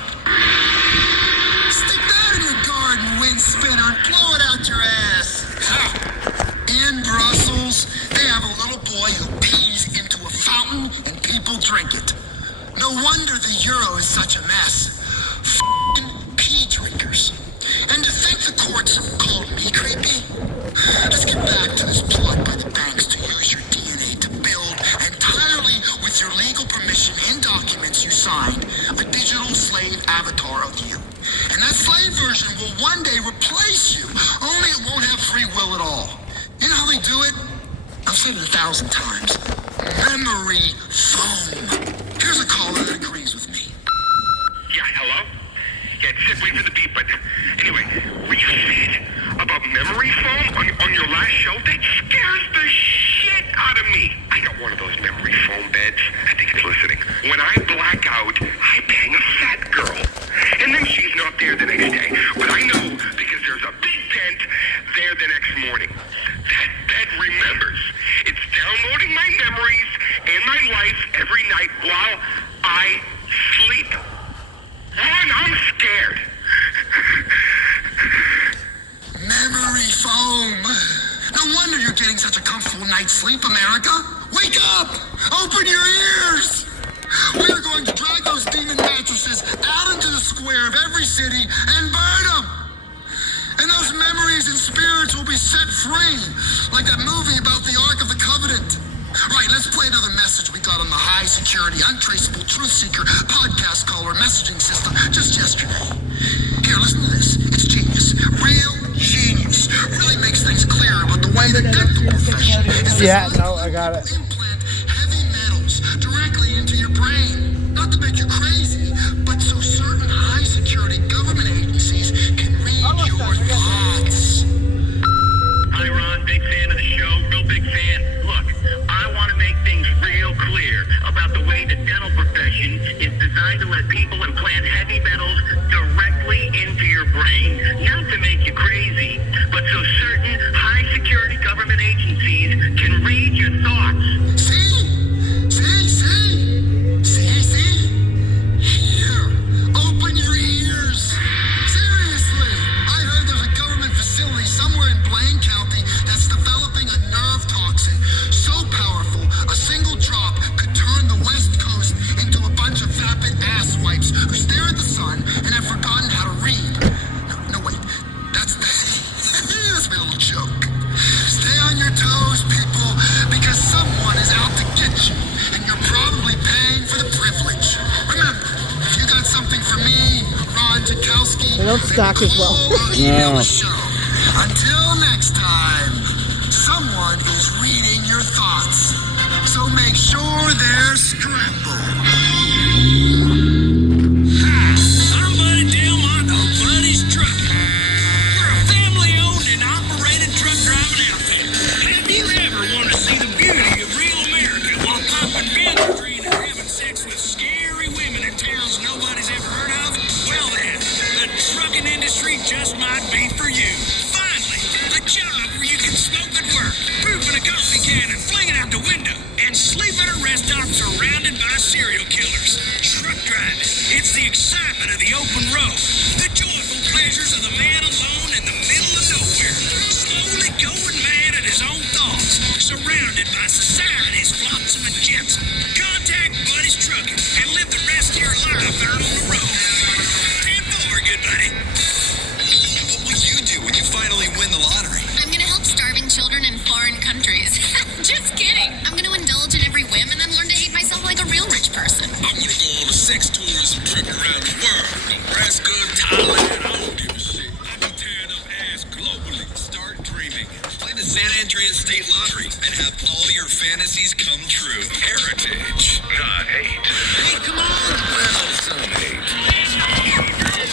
stick that in your garden, wind spinner, and blow it out your ass. In Brussels, they have a little boy who pees into a fountain and people drink it. No wonder the euro is such a mess. F***ing pee drinkers. And to think the courts called me creepy? Let's get back to this plot by the banks to use your DNA to build entirely with your legal permission and documents you signed a digital slave avatar of you. And that slave version will one day replace you, only it won't have free will at all. You know how they do it? I've said it 1,000 times. Memory foam. Here's a caller that agrees with me. Yeah, hello? Yeah, it said wait for the beep, but anyway, what you said about memory foam on your last show, that scares the shit out of me. I got one of those memory foam beds. I think it's listening. When I black out, I bang a fat girl. And then she's not there the next day. But I know because there's a big dent there the next morning. That bed remembers. It's downloading my memories and my life every night while I sleep. Ron, I'm scared. Memory foam. No wonder you're getting such a comfortable night's sleep, America. Wake up! Open your ears! We are going to drag those demon mattresses out into the square of every city and burn them. And those memories and spirits will be set free, like that movie about the Ark of the Covenant. Right, let's play another message we got on the high security, untraceable truth seeker podcast caller messaging system just yesterday. Here, listen to this. It's genius. Real genius. Really makes things clear about the way the dental profession is designed I got it. to implant heavy metals directly into your brain. Not to make you crazy, but so certain high security government agencies can read your thoughts. Hi, Ron. Big fan of the show. Real big fan. Look, I want to make things real clear about the way the dental profession is designed to let people implant heavy metals directly into your brain. Not to make you crazy, but so certain high-security government agencies can read your thoughts. See? Here, open your ears. Seriously, I heard there's a government facility somewhere in Blaine County that's developing a nerve toxin so powerful a single drop could turn the West Coast into a bunch of vapid ass wipes who stare at the sun and have forgotten how to read. No, wait, that's my little joke. Stay on your toes, people, because someone is out to get you, and you're probably paying for the privilege. Remember, if you got something for me, Ron Jakowski, They don't stock as well. email the show. Until next time, someone is reading your thoughts, so make sure they're scrambled. I'm Buddy Delmont of Buddy's Truck. We're a family-owned and operated truck driving outfit. Have you ever wanted to see the beauty of real America while popping benzene and having sex with scary women in towns nobody's ever heard of? Well then, the trucking industry just might be for you. Finally, a job where you can smoke at work, poop in a coffee can and fling it out the window, and sleep at a rest stop surrounded by serial killers. Truck driving, it's the excitement of the open road, the joyful pleasures of the man alone in the middle of nowhere, slowly going mad at his own thoughts, surrounded by society's flotsam and jetsam. Contact Buddy's Trucking and live the rest of your life out on the road. 10-4, good buddy. What will you do when you finally win the lottery? I'm gonna help starving children in foreign countries. Just kidding. I'm gonna indulge in every whim and then learn to hate myself like a real rich person. I'm gonna go on a sex tourism trip around the world. Nebraska, Thailand, I don't give a shit. I be tearing up ass globally. Start dreaming. Play the San Andreas State Lottery and have all your fantasies come true. Heritage, not hate. Hey, come on! Well, some hate.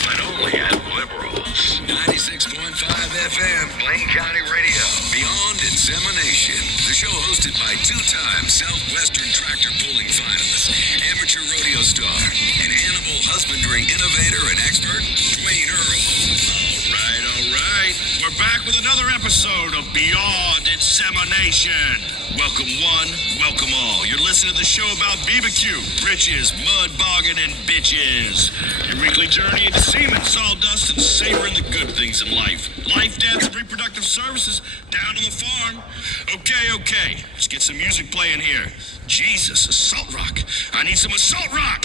But only at liberals. 96.5 FM, Blaine County Radio. Beyond Insemination. The show hosted by two-time Southwestern tractor pulling finalist, amateur rodeo star, and animal husbandry innovator and expert, Dwayne Earl. All right, are back with another episode of Beyond Insemination. Welcome one, welcome all. You're listening to the show about BBQ, britches, mud bogging, and bitches. Your weekly journey into semen, sawdust, and savoring the good things in life. Life, death, and reproductive services down on the farm. Okay. Let's get some music playing here. Jesus, assault rock. I need some assault rock.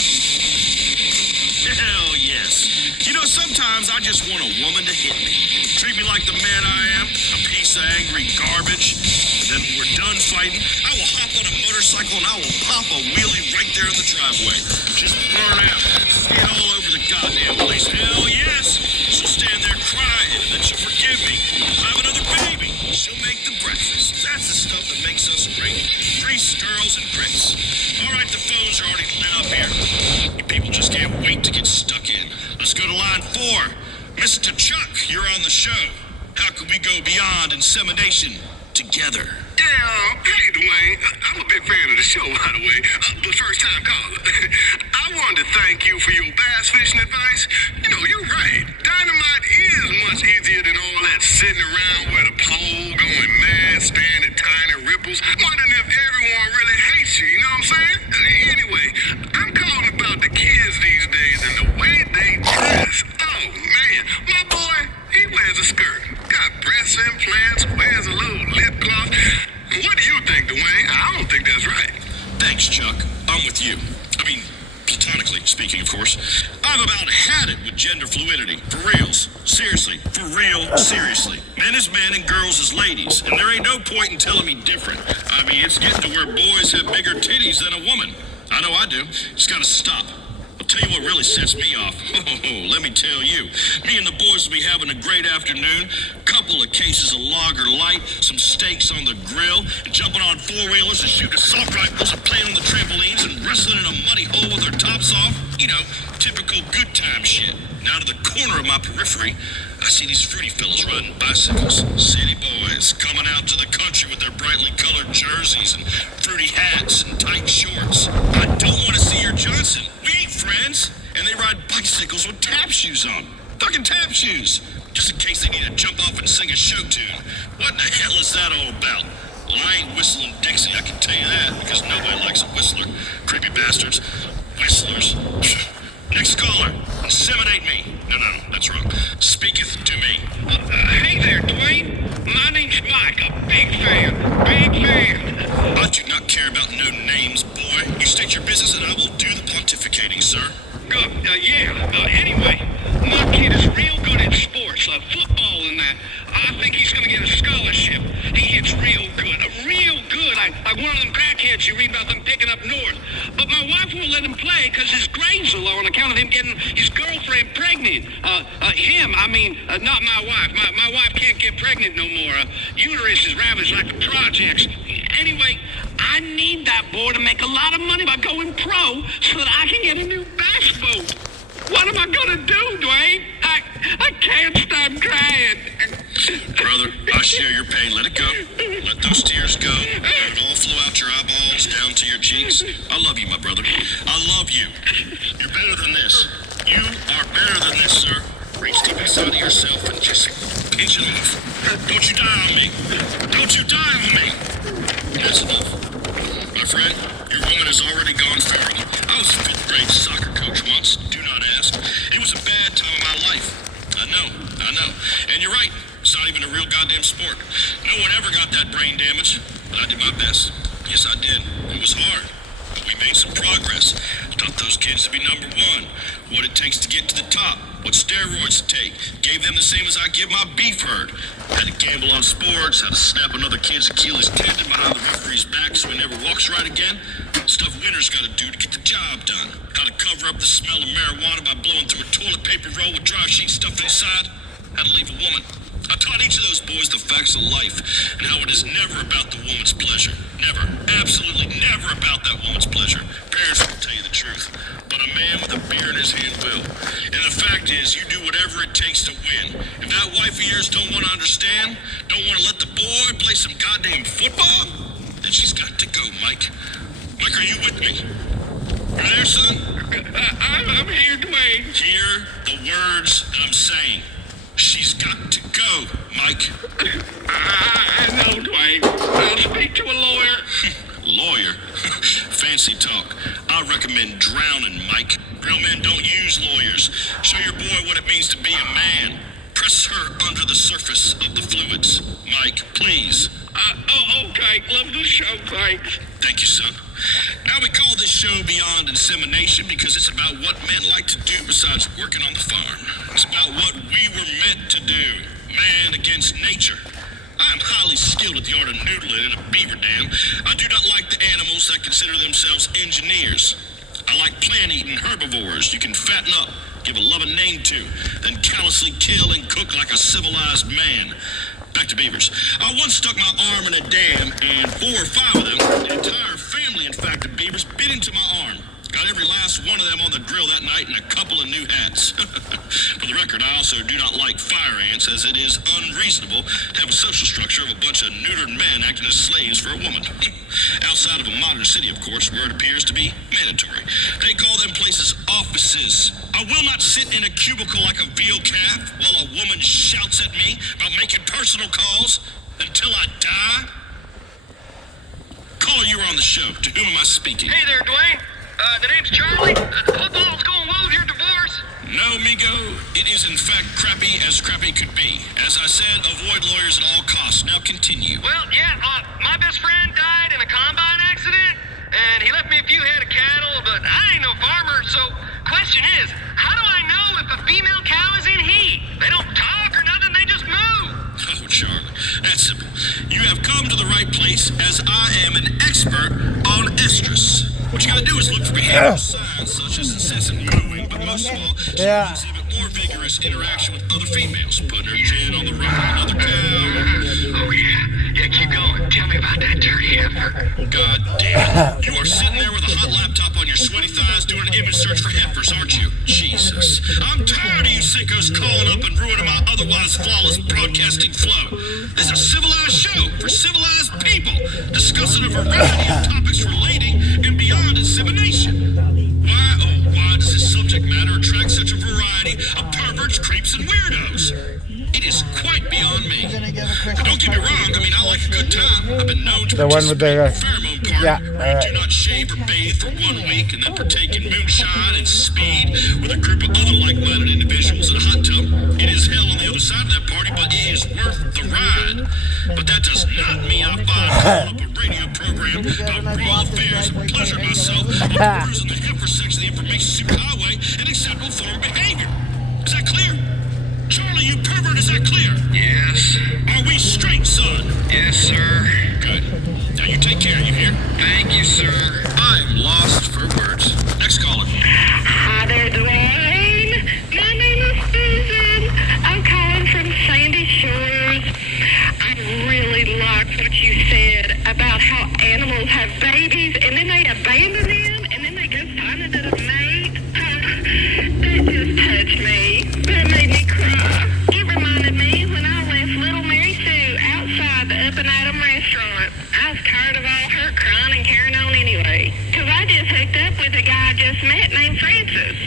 Hell yes. You know, sometimes I just want a woman to hit me. Treat me like the man I am, a piece of angry garbage. And then when we're done fighting, I will hop on a motorcycle and I will pop a wheelie right there in the driveway. Just burn out. Get all over the goddamn place. Hell yes. She'll stand there crying and then she'll forgive me. I'll have another baby. She'll make the breakfast. That's the stuff that makes us great. 3 girls and Chris. All right, the phones are already lit up here. You people just can't wait to get stuck in. Let's go to line 4. Mr. Chuck, you're on the show. How can we go beyond insemination together? Yeah, hey Dwayne, I'm a big fan of the show, by the way, but first time caller. I wanted to thank you for your bass fishing advice. You know, you're right. Dynamite is much easier than all that sitting around with a pole, going mad, standing tiny ripples, wondering if everyone really hates you, you know what I'm saying? Anyway, I'm calling about the kids these days and the way they dress. Oh, man, my boy, he wears a skirt, got breast implants, wears a little lip gloss. What do you think, Dwayne? I don't think that's right. Thanks, Chuck. I'm with you. I mean, platonically speaking, of course. I've about had it with gender fluidity. For reals. Seriously. For real, seriously. Men is men and girls is ladies. And there ain't no point in telling me different. I mean, it's getting to where boys have bigger titties than a woman. I know I do. It's gotta stop. I'll tell you what really sets me off. Let me tell you. Me and the boys will be having a great afternoon. Couple of cases of lager light, some steaks on the grill, and jumping on 4-wheelers and shooting assault rifles and playing on the trampolines and wrestling in a muddy hole with their tops off. You know, typical good time shit. Now to the corner of my periphery, I see these fruity fellas riding bicycles. City boys coming out to the country with their brightly colored jerseys and fruity hats and tight shorts. I don't want to see your Johnson. We ain't friends. And they ride bicycles with tap shoes on. Fucking tap shoes. Just in case they need to jump off and sing a show tune. What the hell is that all about? Well, I ain't whistling Dixie, I can tell you that, because nobody likes a whistler. Creepy bastards. Whistlers. Next caller. Inseminate me. No, that's wrong. Speaketh to me. Hey there, Dwayne. My name's Mike, a big fan. Big fan. I do not care about no names, boy. You state your business and I will do the pontificating, sir. Anyway, my kid is real good at sports, football and that. I think he's gonna get a scholarship. He hits real good, like one of them crackheads you read about them picking up north. But my wife won't let him play because his grades are low on account of him getting his girlfriend pregnant. Not my wife. My wife can't get pregnant no more. Uterus is ravaged like the projects. Anyway, I need that boy to make a lot of money by going pro so that I can get a new bass boat. What am I gonna do, Dwayne? I can't stop crying. Brother, I share your pain. Let it go. Let those tears go. Let it all flow out your eyeballs, down to your cheeks. I love you, my brother. I love you. You're better than this. You are better than this, sir. Reach deep inside of yourself and just pinch it off. Don't you die on me. Don't you die on me. That's enough. My friend, your woman has already gone further. I was a 5th grade soccer coach once. Do not ask. It was a bad time of my life. I know. And you're right. It's not even a real goddamn sport. No one ever got that brain damage, but I did my best. Yes, I did. It was hard, but we made some progress. Taught those kids to be number 1. What it takes to get to the top. What steroids to take. Gave them the same as I give my beef herd. How to gamble on sports. How to snap another kid's Achilles tendon behind the referee's back so he never walks right again. Stuff winners gotta do to get the job done. How to cover up the smell of marijuana by blowing through a toilet paper roll with dry sheet stuffed inside. How to leave a woman. I taught each of those boys the facts of life and how it is never about the woman's pleasure. Never. Absolutely never about that woman's pleasure. Parents will tell you the truth. But a man with a beer in his hand will. And the fact is, you do whatever it takes to win. If that wife of yours don't want to understand, don't want to let the boy play some goddamn football, then she's got to go, Mike. Mike, are you with me? You there, son? I'm here, Dwayne. Hear the words that I'm saying. She's got to go. go, Mike. No, Dwayne. I'll speak to a lawyer. Lawyer? Fancy talk. I recommend drowning, Mike. Real men don't use lawyers. Show your boy what it means to be a man. Press her under the surface of the fluids. Mike, please. Okay. Love the show, thanks. Thank you, son. Now we call this show Beyond Insemination because it's about what men like to do besides working on the farm. It's about what we were meant to do. Man against nature. I am highly skilled at the art of noodling in a beaver dam. I do not like the animals that consider themselves engineers. I like plant-eating herbivores you can fatten up, give a loving name to, then callously kill and cook like a civilized man. Back to beavers. I once stuck my arm in a dam, and 4 or 5 of them, the entire family, in fact, of beavers, bit into my arm. Got every last one of them on the grill that night and a couple of new hats. For the record, I also do not like fire ants, as it is unreasonable to have a social structure of a bunch of neutered men acting as slaves for a woman. Outside of a modern city, of course, where it appears to be mandatory. They call them places offices. I will not sit in a cubicle like a veal calf while a woman shouts at me about making personal calls until I die. Caller, you are on the show. To whom am I speaking? Hey there, Dwayne. The name's Charlie. The football's going well with your divorce. No, Migo. It is in fact crappy as crappy could be. As I said, avoid lawyers at all costs. Now continue. Well, yeah, my best friend died in a combine accident, and he left me a few head of cattle, but I ain't no farmer, so question is, how do I know if a female cow is in heat? They don't talk or nothing, they just move. Oh, Charlie, that's simple. You have come to the right place, as I am an expert on estrus. What you gotta do is look for behavioral signs such as incessant mooing, but most of all, she will exhibit more vigorous interaction with other females, putting her chin on the rump of another cow. Oh, yeah. Yeah, keep going. Tell me about that dirty heifer. God damn it. You are sitting there with a hot laptop on your sweaty thighs doing an image search for heifers, aren't you? Jesus. I'm tired of you sickos calling up and ruining my otherwise flawless broadcasting flow. This is a civilized show for civilized people, discussing a variety of topics relating and beyond insemination. Why does this subject matter attract such a variety of perverts, creeps, and weirdos? It is quite beyond me. Don't get me wrong, I mean, I like a good time. I've been known to participate in a pheromone party where you do not shave or bathe for 1 week and then partake in moonshine and speed with a group of other like-minded individuals in a hot tub. It is hell on the other side of that party, but it is worth the ride. But that does not mean I find calling up a radio program about raw affairs and pleasure myself while cruising the heifer section of the information superhighway an acceptable form of behavior. Is that clear? Charlie, you pervert, is that clear? Yes. Are we straight, son? Yes, sir. Good. Now you take care, you hear? Thank you, sir. I'm lost for words. Next caller. Hi there, Dwayne. My name is Susan. I'm calling from Sandy Shores. I really liked what you said about how animals have babies and then they abandon them and then they go find another mate. That just touched me. That made me cry. It reminded me when I left little Mary Sue outside the Up and Atom restaurant. I was tired of all her crying and carrying on anyway. Because I just hooked up with a guy I just met named Francis.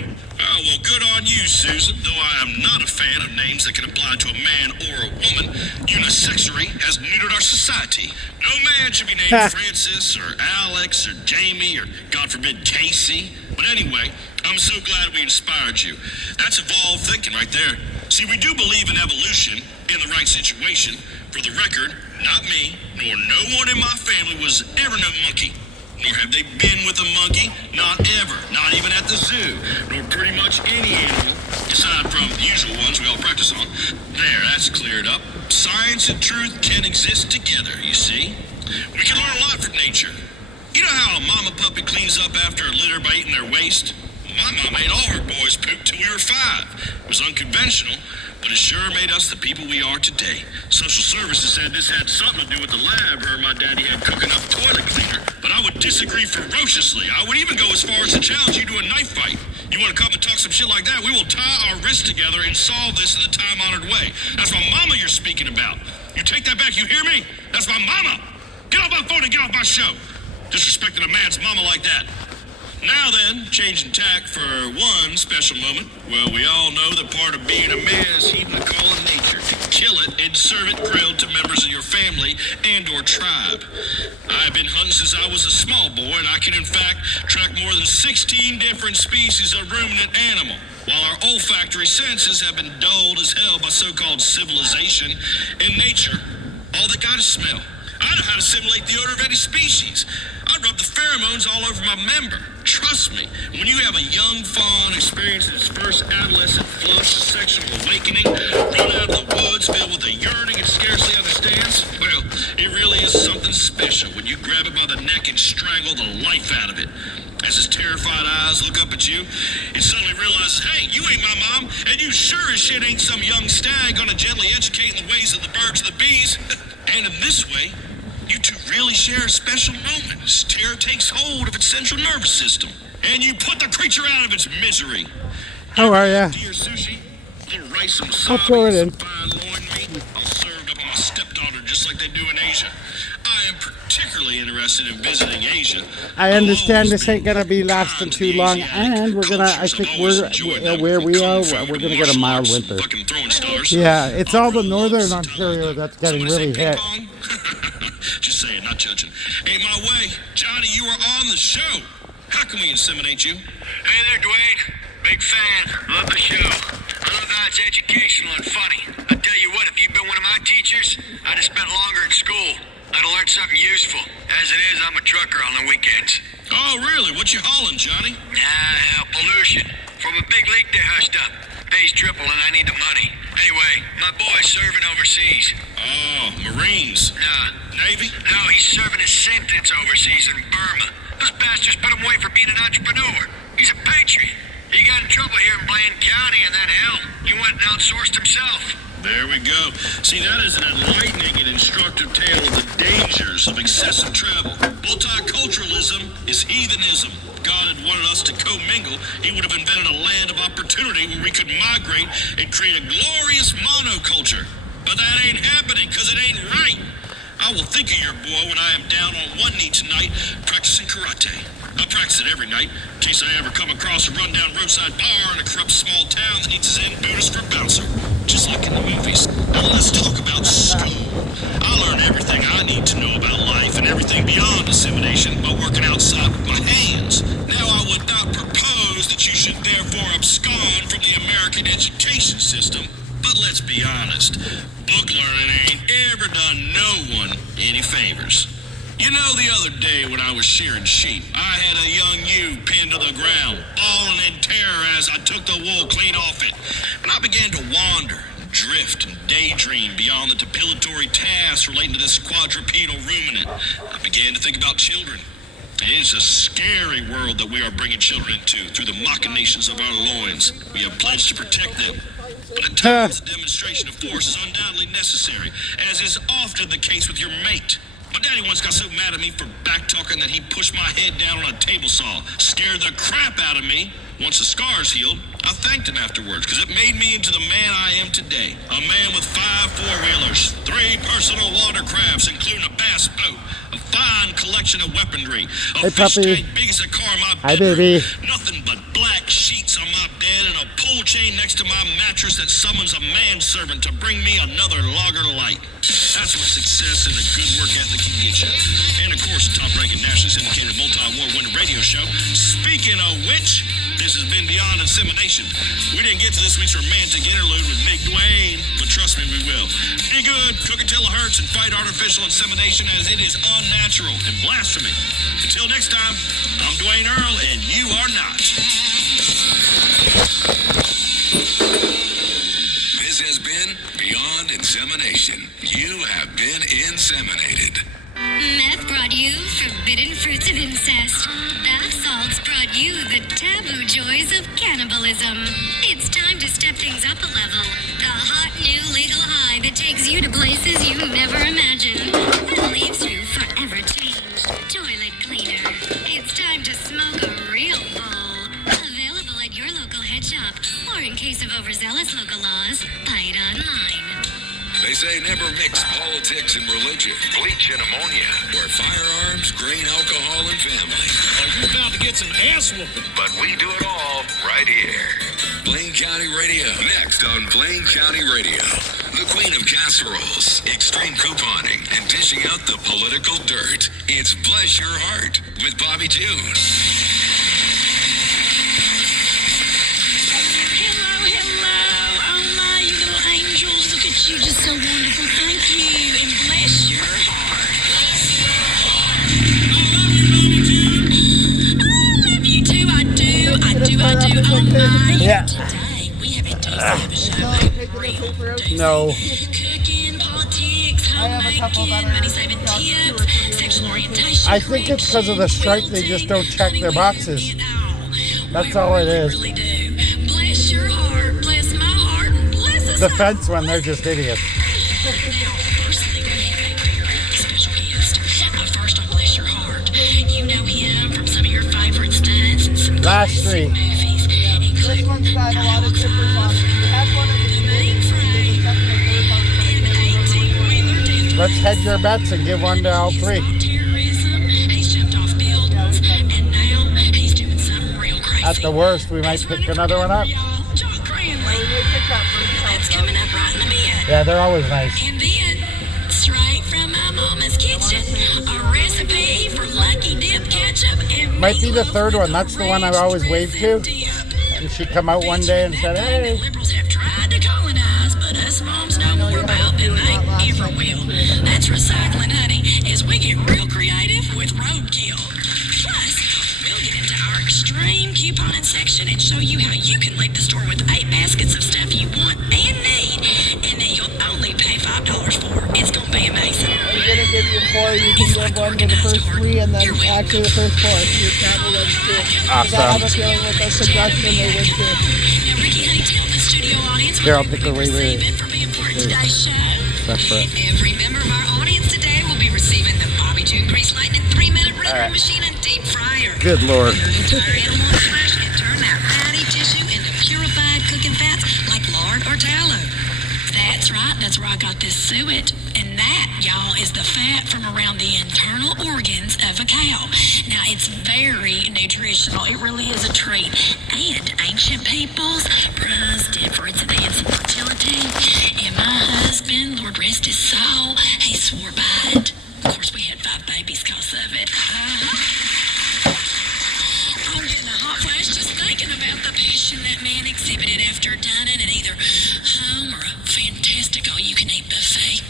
Oh, well, good on you, Susan. Though I am not a fan of names that can apply to a man or a woman, unisexury has neutered our society. No man should be named Francis or Alex or Jamie or, God forbid, Casey. But anyway, I'm so glad we inspired you. That's evolved thinking right there. See, we do believe in evolution in the right situation. For the record, not me, nor no one in my family was ever no monkey. Nor have they been with a monkey, not ever, not even at the zoo, nor pretty much any animal, aside from the usual ones we all practice on. There, that's cleared up. Science and truth can exist together, you see. We can learn a lot from nature. You know how a mama puppy cleans up after a litter by eating their waste? My mama ate all her boys' poop till we were 5. It was unconventional, but it sure made us the people we are today. Social services said this had something to do with the lab her and my daddy had cooking up toilet cleaner. But I would disagree ferociously. I would even go as far as to challenge you to a knife fight. You want to come and talk some shit like that, we will tie our wrists together and solve this in the time-honored way. That's my mama you're speaking about. You take that back, you hear me? That's my mama. Get off my phone and get off my show. Disrespecting a man's mama like that. Now then, changing tack for one special moment. Well, we all know that part of being a man is heeding the call of nature to kill it and serve it grilled to members of your family and or tribe. I've been hunting since I was a small boy, and I can in fact track more than 16 different species of ruminant animal. While our olfactory senses have been dulled as hell by so-called civilization, in nature, all they got is smell. I know how to simulate the odor of any species. I rub the pheromones all over my member. Trust me, when you have a young fawn experiencing its first adolescent flush of sexual awakening, run out of the woods filled with a yearning it scarcely understands, well, it really is something special when you grab it by the neck and strangle the life out of it. As his terrified eyes look up at you, it suddenly realizes, hey, you ain't my mom, and you sure as shit ain't some young stag gonna gently educate in the ways of the birds and the bees. And in this way, you two really share a special moment as terror takes hold of its central nervous system, and you put the creature out of its misery. How are ya? Dear sushi, a little rice and I'll throw it in. fine loin meat, all served up on my stepdaughter just like they do in Asia. I am particularly interested in visiting Asia. I understand this ain't gonna be lasting too long, and we're gonna. I think where we are, we're gonna get a mild winter. Yeah, it's all the northern Ontario that's getting really hit. Just saying, not judging. Ain't my way. Johnny, you are on the show. How can we inseminate you? Hey there, Dwayne. Big fan. Love the show. I love how it's educational and funny. I tell you what, if you'd been one of my teachers, I'd have spent longer at school. I'd have learned something useful. As it is, I'm a trucker on the weekends. Oh, really? What you hauling, Johnny? Hell, pollution. From a big leak they hushed up. Pays triple and I need the money. Anyway, my boy's serving overseas. Oh, Marines. Nah. Navy? No, he's serving his sentence overseas in Burma. Those bastards put him away for being an entrepreneur. He's a patriot. He got in trouble here in Blaine County and then hell, he went and outsourced himself. There we go. See, that is an enlightening and instructive tale of the dangers of excessive travel. Multiculturalism is heathenism. If God had wanted us to commingle, he would have invented a land of opportunity where we could migrate and create a glorious monoculture. But that ain't happening because it ain't right. I will think of your boy when I am down on one knee tonight practicing karate. I practice it every night in case I ever come across a rundown roadside bar in a corrupt small town that needs a Zen Buddhist for a bouncer. Just like in the movies. Now let's talk about school. I learned everything I need to know about life and everything beyond dissemination by working outside with my hands. Now I would not propose that you should therefore abscond from the American education system. But let's be honest, book learning ain't ever done no one any favors. You know, the other day when I was shearing sheep, I had a young ewe pinned to the ground, bawling in terror as I took the wool clean off it. And I began to wander, and drift, and daydream beyond the depilatory tasks relating to this quadrupedal ruminant. I began to think about children. It is a scary world that we are bringing children into through the machinations of our loins. We have pledged to protect them. But at times, the demonstration of force is undoubtedly necessary, as is often the case with your mate. My daddy once got so mad at me for back-talking that he pushed my head down on a table saw, scared the crap out of me. Once the scars healed, I thanked him afterwards, because it made me into the man I am today. A man with 5 four-wheelers, 3 personal watercrafts, including a bass boat, a fine collection of weaponry, a fish tank big as a car in my bedroom, nothing but black sheets on my bed, and a pull chain next to my mattress that summons a manservant to bring me another lager light. That's what success and a good work ethic can get you. And of course, a top-ranking nationally syndicated multi-award winning radio show. Speaking of which, this has been Beyond Insemination. We didn't get to this week's romantic interlude with Big Dwayne, but trust me, we will. Be good, cook until it hurts, and fight artificial insemination as it is unnatural and blasphemy. Until next time, I'm Dwayne Earl, and you are not. This has been Beyond Insemination. You have been inseminated. Meth brought you forbidden fruits of incest. Bath salts brought you the taboo joys of cannibalism. It's time to step things up a level. The hot new legal high that takes you to places you never imagined and leaves you forever changed. Toilet cleaner. It's time to smoke a real bowl. Available at your local head shop, or in case of overzealous local laws, buy it online. They say never mix politics and religion, bleach and ammonia, or firearms, grain, alcohol, and family. You're about to get some ass whooping. But we do it all right here. Blaine County Radio. Next on Blaine County Radio. The queen of casseroles, extreme couponing, and dishing out the political dirt. It's Bless Your Heart with Bobby June. Hello. Oh my, you little angels. Look at you, just so wonderful. Thank you, and bless your heart. I love you too. I do. Oh my. Yeah. Today we have a show. No. Cooking, politics, homemaking, money-saving tips, sexual orientation. I think it's because of the strike. They just don't check their boxes. That's all it is. Bless your heart, bless my heart, bless us. The fence one, they're just idiots. Now, first thing, we have a very special guest. First, I'll bless your heart. You know him from some of your favorite stunts and some Last Street. movies. This one's got a lot of tippers on it. You had one at the beginning. Let's hedge your bets and give one to all three. He's jumped off buildings, and now he's doing something real crazy. At the worst, we might pick another one up. John Cranley. That's coming up right in a bit. Yeah, they're always nice. And then, straight from my mama's kitchen, a recipe for Lucky Dip ketchup and Might be the third one. That's the one I always wave to. And she come out one day and said, hey. liberals have tried to colonize, but us moms know more about than they ever will. That's recycling, honey, as we get real creative with roadkill. Plus, we'll get into our extreme couponing section and show you how you can leave the store with 8 baskets of stuff you want and need, and that you'll only pay $5 for. It's gonna be amazing. We're going to give you 4. You can give one to the first 3 and then actually the first 4. Your cat will let you do. Because I have a feeling with a suggestion they would too. Now, Ricky, honey, tell the studio audience Here, I'll what pick we'll a be wee receiving for being part of today's show. Separate. Every member of our audience today will be receiving the Bobby June Grease Lightning 3-minute rotary All right. machine and deep fryer. Good Lord. Entire animal in flesh and turn that fatty tissue into purified cooking fats like lard or tallow. That's right. That's where I got this suet. And that, y'all, is the fat from around the internal organs of a cow. Now, it's very nutritional. It really is a treat. And ancient peoples prized it for its enhancing fertility. And my husband, Lord rest his soul, he swore by it. Of course, we had 5 babies because of it. I'm getting a hot flash just thinking about the passion that man exhibited after dining at either home or a fantastic all-you-can-eat buffet.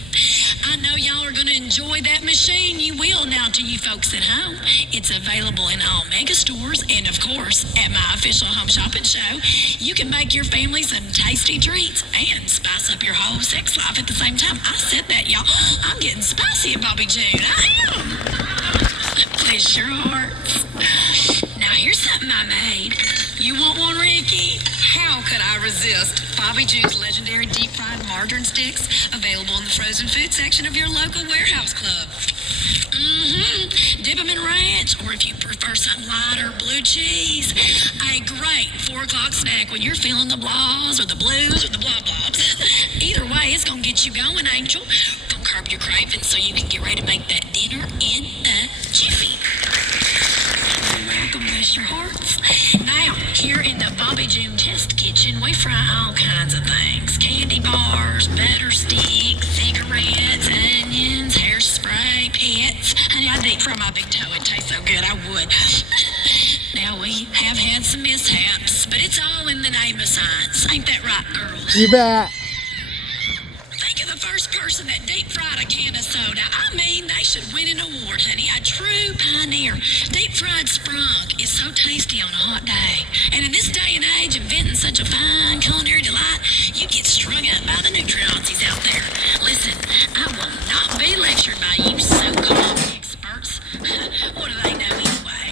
I know y'all are going to enjoy that machine. You will now to you folks at home. It's available in all mega stores and, of course, at my official home shopping show. You can make your family some tasty treats and spice up your whole sex life at the same time. I said that, y'all. I'm getting spicy at Bobby June. I am. Bless your hearts. Now, here's something I made. You want one, Ricky? How could I resist? Bobby June's legendary deep-fried margarine sticks, available in the frozen food section of your local warehouse club. Dip them in ranch, or if you prefer something lighter, blue cheese. A great 4 o'clock snack when you're feeling the blahs or the blues or the blah blobs. Either way, it's gonna get you going, Angel. Gonna curb your cravings so you can get ready to make that dinner in a jiffy. You're welcome, bless your hearts. Now, here in the Bobby June test kitchen, we fry all kinds of things. Candy bars, butter sticks, cigarettes, onions, hairspray, pets. Honey, I'd deep fry my big toe. It tastes so good, I would. Now, we have had some mishaps, but it's all in the name of science. Ain't that right, girls? You bet. Think of the first person that deep fried a can of soda. I mean, they should win an award, honey. A true pioneer. Deep fried sprunk is so tasty on a hot day. And in this day and age, inventing such a fine culinary delight, you get strung up by the Nutri-Nazis out there. Listen, I will not be lectured by you so-called experts. What do they know anyway?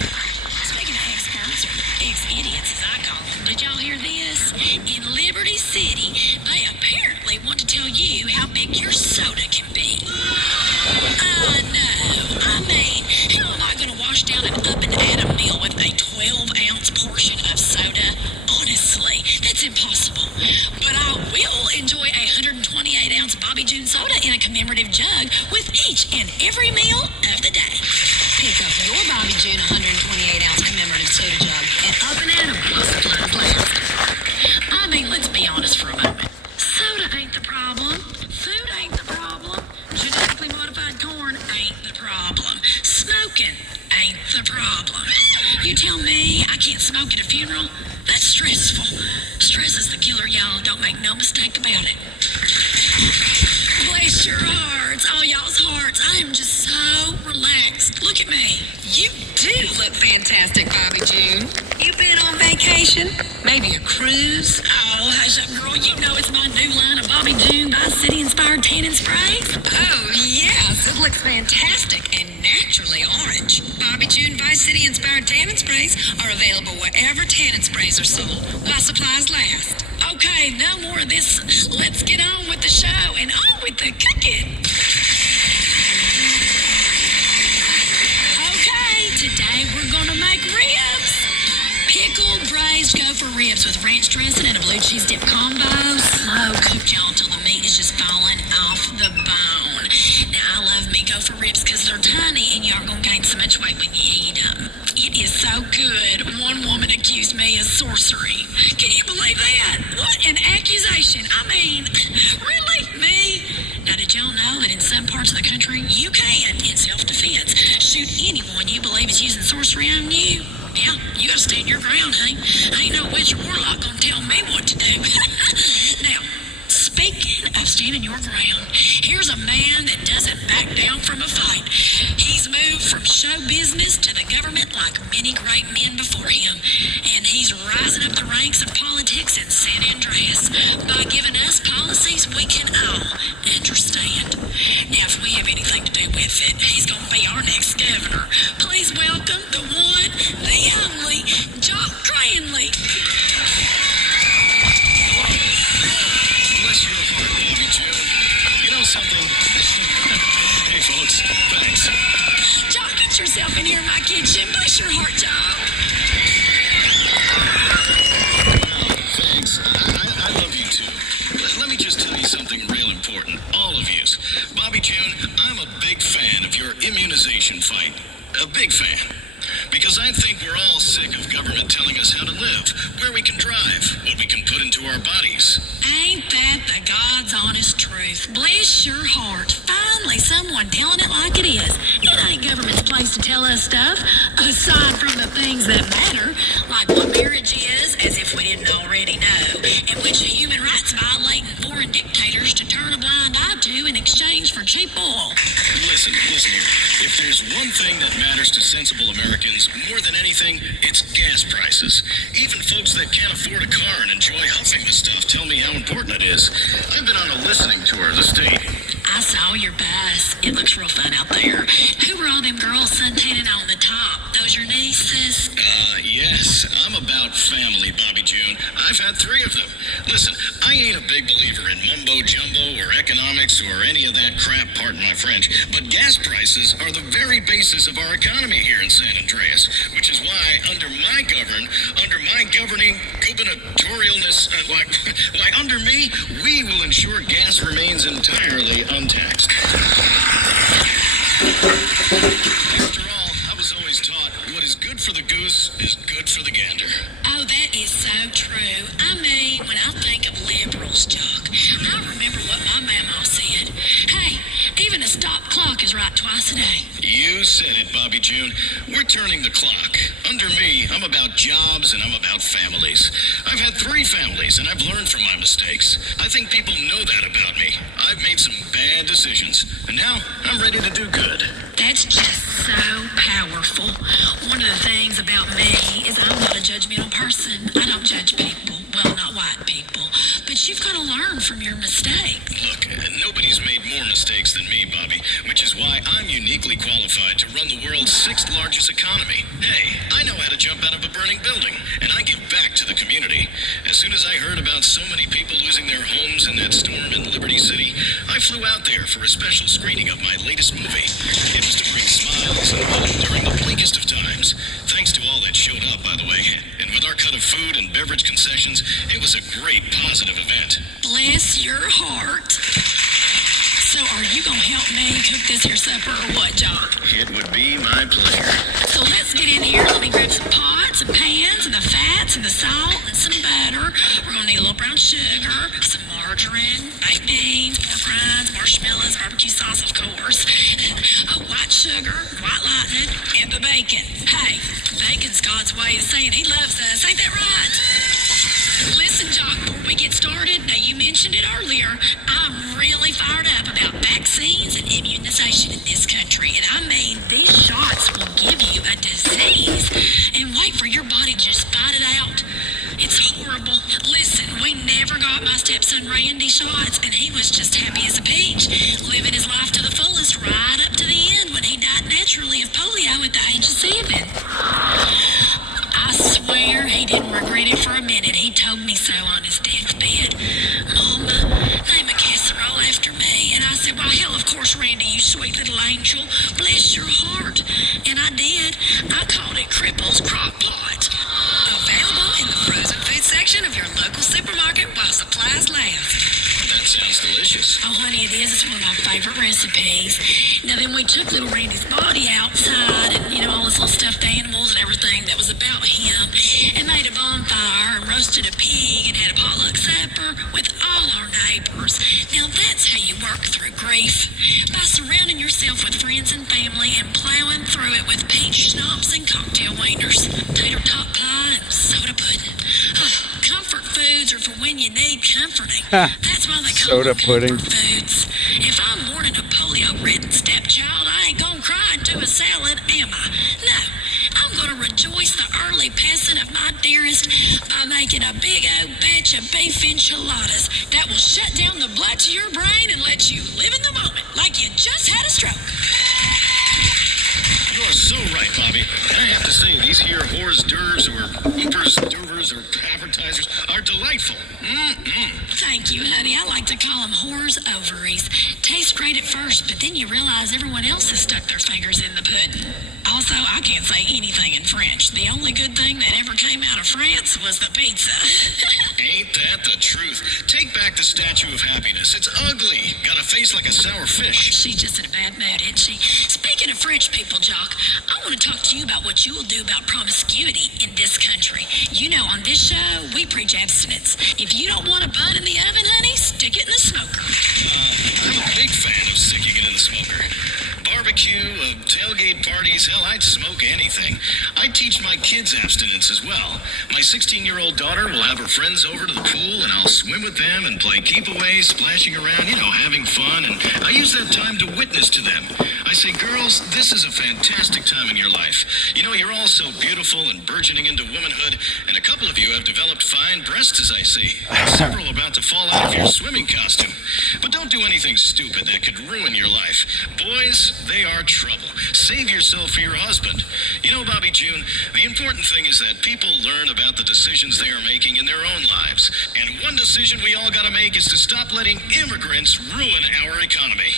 Speaking of experts, or ex-idiots as I call them, did y'all hear this? In Liberty City, they apparently want to tell you how big your soda can be. I know. I mean, how am I going to wash down an up-and-atom meal with a 12-ounce portion of soda? Honestly, that's impossible. But I will enjoy a 128-ounce Bobby June soda in a commemorative jug with each and every meal of the day. Pick up your Bobby June 128-ounce commemorative soda jug and up and at 'em while supplies last. I mean, let's be honest for a moment. Soda ain't the problem. the problem? You tell me I can't smoke at a funeral? That's stressful. Stress is the killer, y'all. Don't make no mistake about it. Bless your hearts, all y'all's hearts. I am just so relaxed. Look at me. You do look fantastic, Bobby June. You been on vacation? Maybe a cruise? Oh, hush up, girl. You know it's my new line of Bobby June by City-inspired tannin sprays. Oh, yes. It looks fantastic and naturally orange. Bobby June by City-inspired tannin sprays are available wherever tannin sprays are sold while supplies last. Okay, no more of this. Let's get on with the show and on with the cooking. Okay, today we're gonna make ribs. Pickled braised gopher ribs with ranch dressing and a blue cheese dip combo. Slow cooked, y'all, till the meat is just falling off the bone. Now, I love me gopher ribs because they're tiny and you aren't gonna gain so much weight when you eat them. It is so good. One woman accused me of sorcery. Can you believe that? What an accusation. I mean, really? Me? Now, did y'all know that in some parts of the country, you can, in self-defense, shoot anyone you believe is using sorcery on you? Yeah, you gotta stand your ground, honey. Ain't no witch or warlock gonna tell me what to do. Now, speaking of standing your ground, here's a man that doesn't back down from a fight. He's moved from show business to the government like many great men before him. And he's rising up the ranks of politics in San Andreas by giving us policies we can all understand. Now, if we have anything to do with it, he's gonna be our next governor. Please welcome the one, the only, Jock Cranley. Bless your heart, Bobby June. You know something? Hey, folks, thanks. Jock, get yourself in here in my kitchen. Bless your heart, Jock. Thanks. I love you too. Let me just tell you something real important. All of yous. Bobby June, I'm a big fan of your immunization fight. A big fan. Because I think we're all sick of government telling us how to live, where we can drive, what we can put into our bodies. Ain't that the God's honest truth? Bless your heart. Finally, someone telling it like it is. It ain't government's place to tell us stuff, aside from the things that matter, like what marriage is, as if we didn't already know, and which human rights violating foreign dictators to turn a blind eye to in exchange for cheap oil. Listen here. If there's one thing that matters to sensible Americans more than anything, it's gas prices. Even folks that can't afford a car and enjoy huffing the stuff tell me how important it is. I've been on a listening tour of the state. I saw your bus. It looks real fun out there. Who were all them girls suntanning on the top? Those your nieces? Yes. I'm about family, Bobby June. I've had 3 of them. Listen, I ain't a big believer in mumbo-jumbo or economics or any of that crap, pardon my French, but gas prices are the very basis of our economy here in San Andreas, which is why under my governing gubernatorialness, under me, we will ensure gas remains entirely untaxed. After all, I was always taught what is good for the goose is good for the gander. Oh, that is so true. I mean, when I think of liberals, Jock, I remember what my mama said. Hey, even a stop clock is right twice a day. You said it, Bobby June. We're turning the clock. Under me, I'm about jobs and I'm about families. I've had 3 families and I've learned from my mistakes. I think people know that about me. I've made some bad decisions and now I'm ready to do good. That's just so powerful. One of the things about me is I'm not a judgmental person. I don't judge people. Well, not white people. But you've got to learn from your mistakes. Look, nobody's made more mistakes than me, Bobby, which is why I'm uniquely qualified to run the world's 6th largest economy. Hey, I know how to jump out of a burning building, and I give back to the community. As soon as I heard about so many people losing their homes in that storm in Liberty City, I flew out there for a special screening of my latest movie. It was to bring smiles and hope during the bleakest of times. Thanks to all that showed up, by the way. And with our cut of food and beverage concessions, it was a great positive event. Bless your heart. So are you going to help me cook this here supper or what, Jock? It would be my pleasure. So let's get in here. Let me grab some pots and pans and the fats and the salt and some butter. We're going to need a little brown sugar, some margarine, baked beans, pork rinds, marshmallows, barbecue sauce, of course. White sugar, white lightning, and the bacon. Hey, bacon's God's way of saying he loves us. Ain't that right? Listen, Jock, before we get started, now you mentioned it earlier, I'm really fired up about vaccines and immunization in this country. And I mean, these shots will give you a disease and wait for your body to just fight it out. It's horrible. Listen, we never got my stepson Randy shots, and he was just happy as a peach, living his life to the fullest right up to the end when he died naturally of polio at the age of 7. I swear he didn't regret it for a minute. He told me so on his deathbed. Mama, name a casserole after me. And I said, well, hell, of course, Randy, you sweet little angel. Bless your heart. And I did. I called it Cripple's Crock Pot. Available in the frozen food section of your local supermarket while supplies last. That sounds delicious. Oh, honey, it is. It's one of my favorite recipes. Now, then we took little Randy's body outside and, all his little stuffed animals and everything that was about him, and made a bonfire and roasted a pig and had a potluck supper with all our neighbors. Now, that's how you work through grief. By surrounding yourself with friends and family and plowing through it with peach schnapps and cocktail wieners, tater tot pie and soda pudding. Comfort foods are for when you need comforting. That's why they call Soda them pudding. comfort foods. If I'm mourning a polio-ridden stepchild, I ain't gonna cry into a salad, am I? No, I'm gonna rejoice the early passing of my dearest by making a big old batch of beef enchiladas that will shut down the blood to your brain and let you live in the moment like you just had a stroke. You are so right, Bobby. And I have to say, these here whores, durs, or hoopers, duvers, or advertisers are delightful. Thank you, honey. I like to call them whores' ovaries. Tastes great at first, but then you realize everyone else has stuck their fingers in the pudding. Also, I can't say anything in French. The only good thing that ever came out of France was the pizza. Ain't that the truth? Take back the Statue of Happiness. It's ugly. Got a face like a sour fish. She's just in a bad mood, isn't she? Speaking of French people, Jock, I want to talk to you about what you will do about promiscuity in this country. On this show, we preach abstinence. If you don't want a bun in the oven, honey, stick it in the smoker. I'm a big fan of sticking it in the smoker. Barbecue, tailgate parties, hell, I'd smoke anything. I teach my kids abstinence as well. My 16-year-old daughter will have her friends over to the pool, and I'll swim with them and play keep-away, splashing around, having fun, and I use that time to witness to them. I say, girls, this is a fantastic time in your life. You're all so beautiful and burgeoning into womanhood, and a couple of you have developed fine breasts, as I see. Several about to fall out of your swimming costume. But don't do anything stupid that could ruin your life. Boys, they are trouble. Save yourself for your husband. Bobby June, the important thing is that people learn about the decisions they are making in their own lives. And one decision we all gotta make is to stop letting immigrants ruin our economy.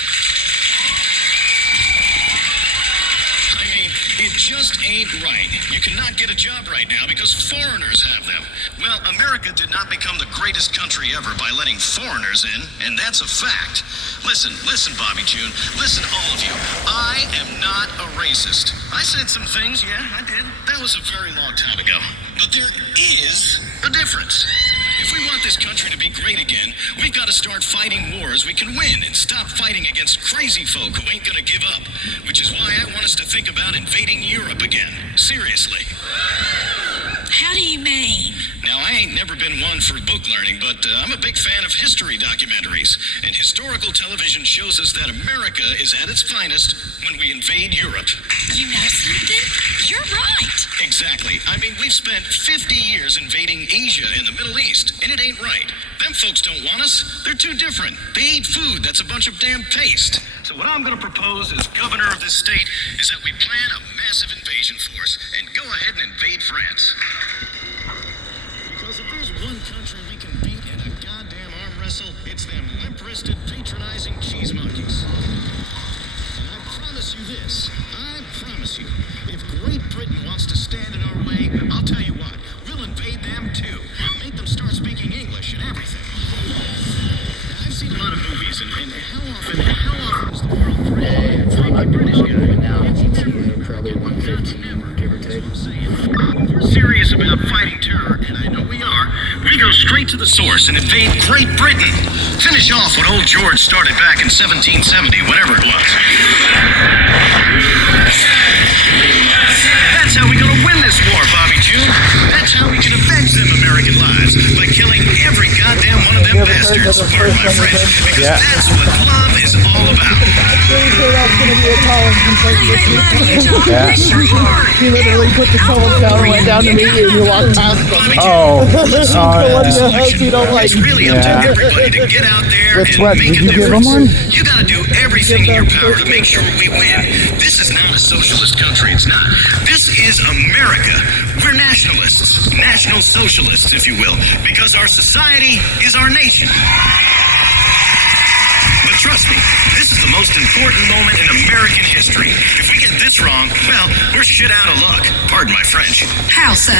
It just ain't right. You cannot get a job right now because foreigners have them. Well, America did not become the greatest country ever by letting foreigners in, and that's a fact. Listen, Bobby June. Listen, all of you. I am not a racist. I said some things, yeah, I did. That was a very long time ago. But there is a difference. If we want this country to be great again, we've got to start fighting wars we can win and stop fighting against crazy folk who ain't gonna give up. Which is why I want us to think about invading Europe again. Seriously. How do you mean? Now, I ain't never been one for book learning, but I'm a big fan of history documentaries. And historical television shows us that America is at its finest when we invade Europe. You know something? You're right. Exactly. We've spent 50 years invading Asia and the Middle East, and it ain't right. Them folks don't want us. They're too different. They eat food that's a bunch of damn paste. So what I'm going to propose as governor of this state is that we plan a massive invasion force and go ahead and invade France. Because if there's one country we can beat in a goddamn arm wrestle, it's them limp-wristed, patronizing cheese monkeys. And I promise you this. I promise you. If Great Britain wants to stand in our way, I'll tell you what. We'll invade them too. Make them start speaking English and everything. Now, I've seen a lot of movies, and how often is the world threatened? I'm a British guy now. ETA probably 115, give or take. If we're serious about fighting terror, and I know we are, we go straight to the the source and invade Great Britain. Finish off what old George started back in 1770, whatever it was. That's how we're gonna win this war, Bobby June. That's how we can avenge them American lives, by killing every goddamn one of them bastards. Pardon my French. Because that's what love is all about. I'm pretty sure that's going to be a college complaint this week. Yeah. He literally put the phone down and went down to meet you and you walked past him. Oh. Columbia House you don't like. It's really up to everybody to get out there Which and what? make Did you a give him difference. one? You gotta do everything in your power to make sure we win. This is not a socialist country, it's not. This is America. We're nationalists, national socialists, if you will, because our society is our nation. But trust me, this is the most important moment in American history. If we get this wrong, well, we're shit out of luck. Pardon my French. How so?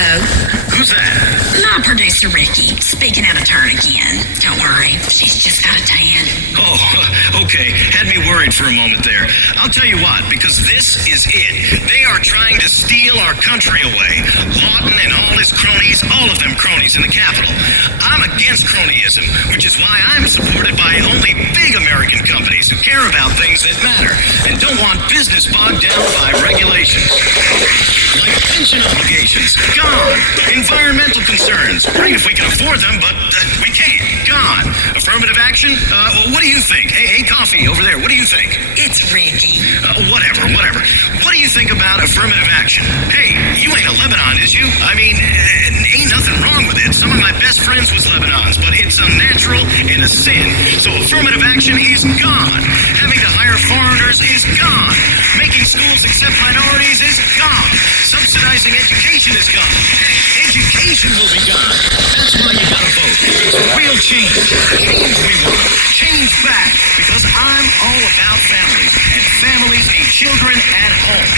Who's that? My producer, Ricky, speaking out of turn again. Don't worry, she's just got a tan. Oh, okay. Had me worried for a moment there. I'll tell you what, because this is it. They are trying to steal our country away. Lawton and all his cronies, all of them cronies in the Capitol. I'm against cronyism, which is why I'm supported by only big American companies who care about things that matter and don't want business bogged down by regulations. Like pension obligations, gone. Environmental concerns, great if we can afford them, but we can't. Gone. Affirmative action? What do you think? Hey, Coffee, over there, what do you think? It's Ricky. Whatever. What do you think about affirmative action? Hey, you ain't a Lebanon, is you? I mean, ain't nothing wrong with it. Some of my best friends was Lebanons, but it's unnatural and a sin. So affirmative action is gone. Having to hire foreigners is gone. Making schools accept minorities is gone. Subsidizing education is gone. Education will be gone. That's why you gotta vote. It's real change. Change we want. Change back. Because I'm all about families. And families need children at home.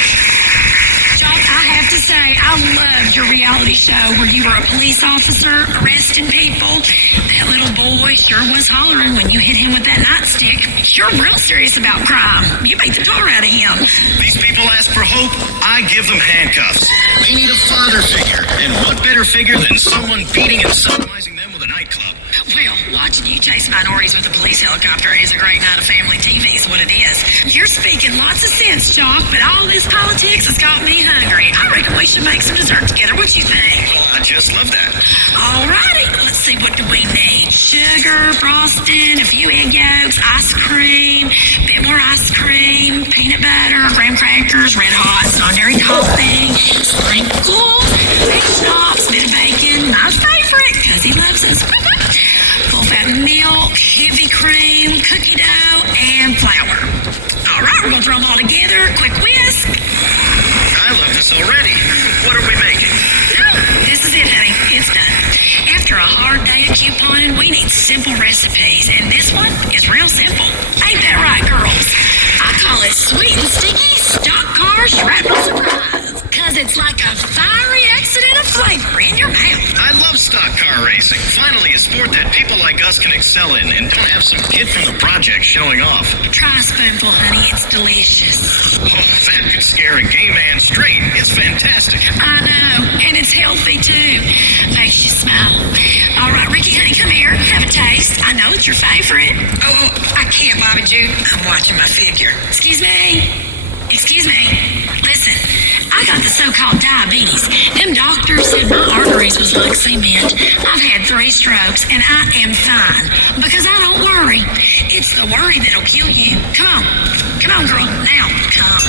Jock, I have to say, I loved your reality show where you were a police officer arresting people. That little boy sure was hollering when you hit him with that nightstick. You're real serious about crime. You made the tar out of him. These people ask for hope, I give them handcuffs. They need a father figure. And what better figure than someone beating and sodomizing them with a nightclub? Well, watching you chase minorities with a police helicopter is a great night of family TV is what it is. You're speaking lots of sense, Jock, but all this politics has got me hungry. I reckon we should make some dessert together. What you think? Well, I just love that. Alrighty, let's see, what do we need? Sugar, frosting, a few egg yolks, ice cream, a bit more ice cream, peanut butter, graham crackers, red hot, non-dairy topping, sprinkles, egg schnapps, bit of bacon, my favorite, because he loves us. Full-fat milk, heavy cream, cookie dough, and flour. All right, we're going to throw them all together. Quick whisk. I love this already. What are we making? This is it, honey. It's done. After a hard day of couponing, we need simple recipes, and this one is real simple. Ain't that right, girls? I call it sweet and sticky stock car shrapnel surprise, because it's like a fiery accident of flavor in your mouth. I love stock car racing. Finally, a sport that people like us can excel in and don't have some kid from the project showing off. Try a spoonful, honey. It's delicious. Oh, that could scare a gay man straight. It's fantastic. I know, and it's healthy too. Makes you smile. All right, Ricky, honey, come here. Have a taste. I know it's your favorite. Oh, I can't, Bobby June. I'm watching my figure. Excuse me. Listen, I got the so-called diabetes. Them doctors said my arteries was like cement. I've had 3 strokes, and I am fine. Because I don't worry. It's the worry that'll kill you. Come on, girl. Now, come.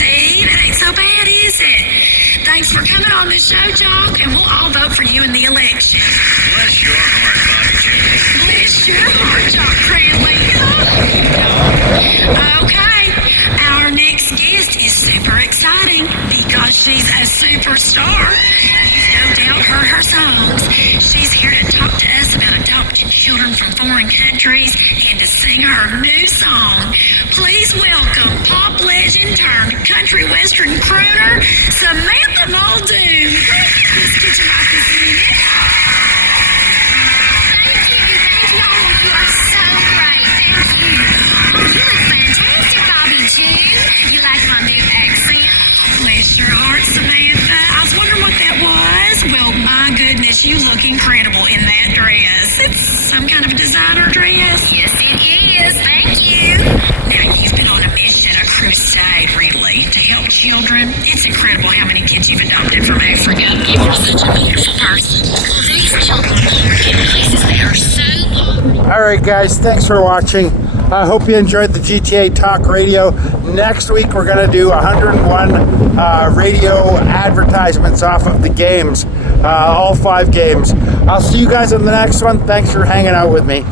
See? That ain't so bad, is it? Thanks for coming on the show, Jock, and we'll all vote for you in the election. Bless your heart, Bobby June. Bless your heart, Jock Cranley. Okay, our next guest is super exciting because she's a superstar. You've no doubt heard her songs. She's here to talk to us about adopting children from foreign countries and to sing her new song. Please welcome pop legend turned country western crooner, Samantha Muldoon. Let's get you right this minute. Thank you. You are so great. Thank you. Oh, you look fantastic, Bobby June. You like my new accent? Bless your heart, Samantha. I was wondering what that was. Well, my goodness, All right, guys, thanks for watching. I hope you enjoyed the GTA Talk Radio. Next week, we're going to do 101 radio advertisements off of the games, all 5 games. I'll see you guys in the next one. Thanks for hanging out with me.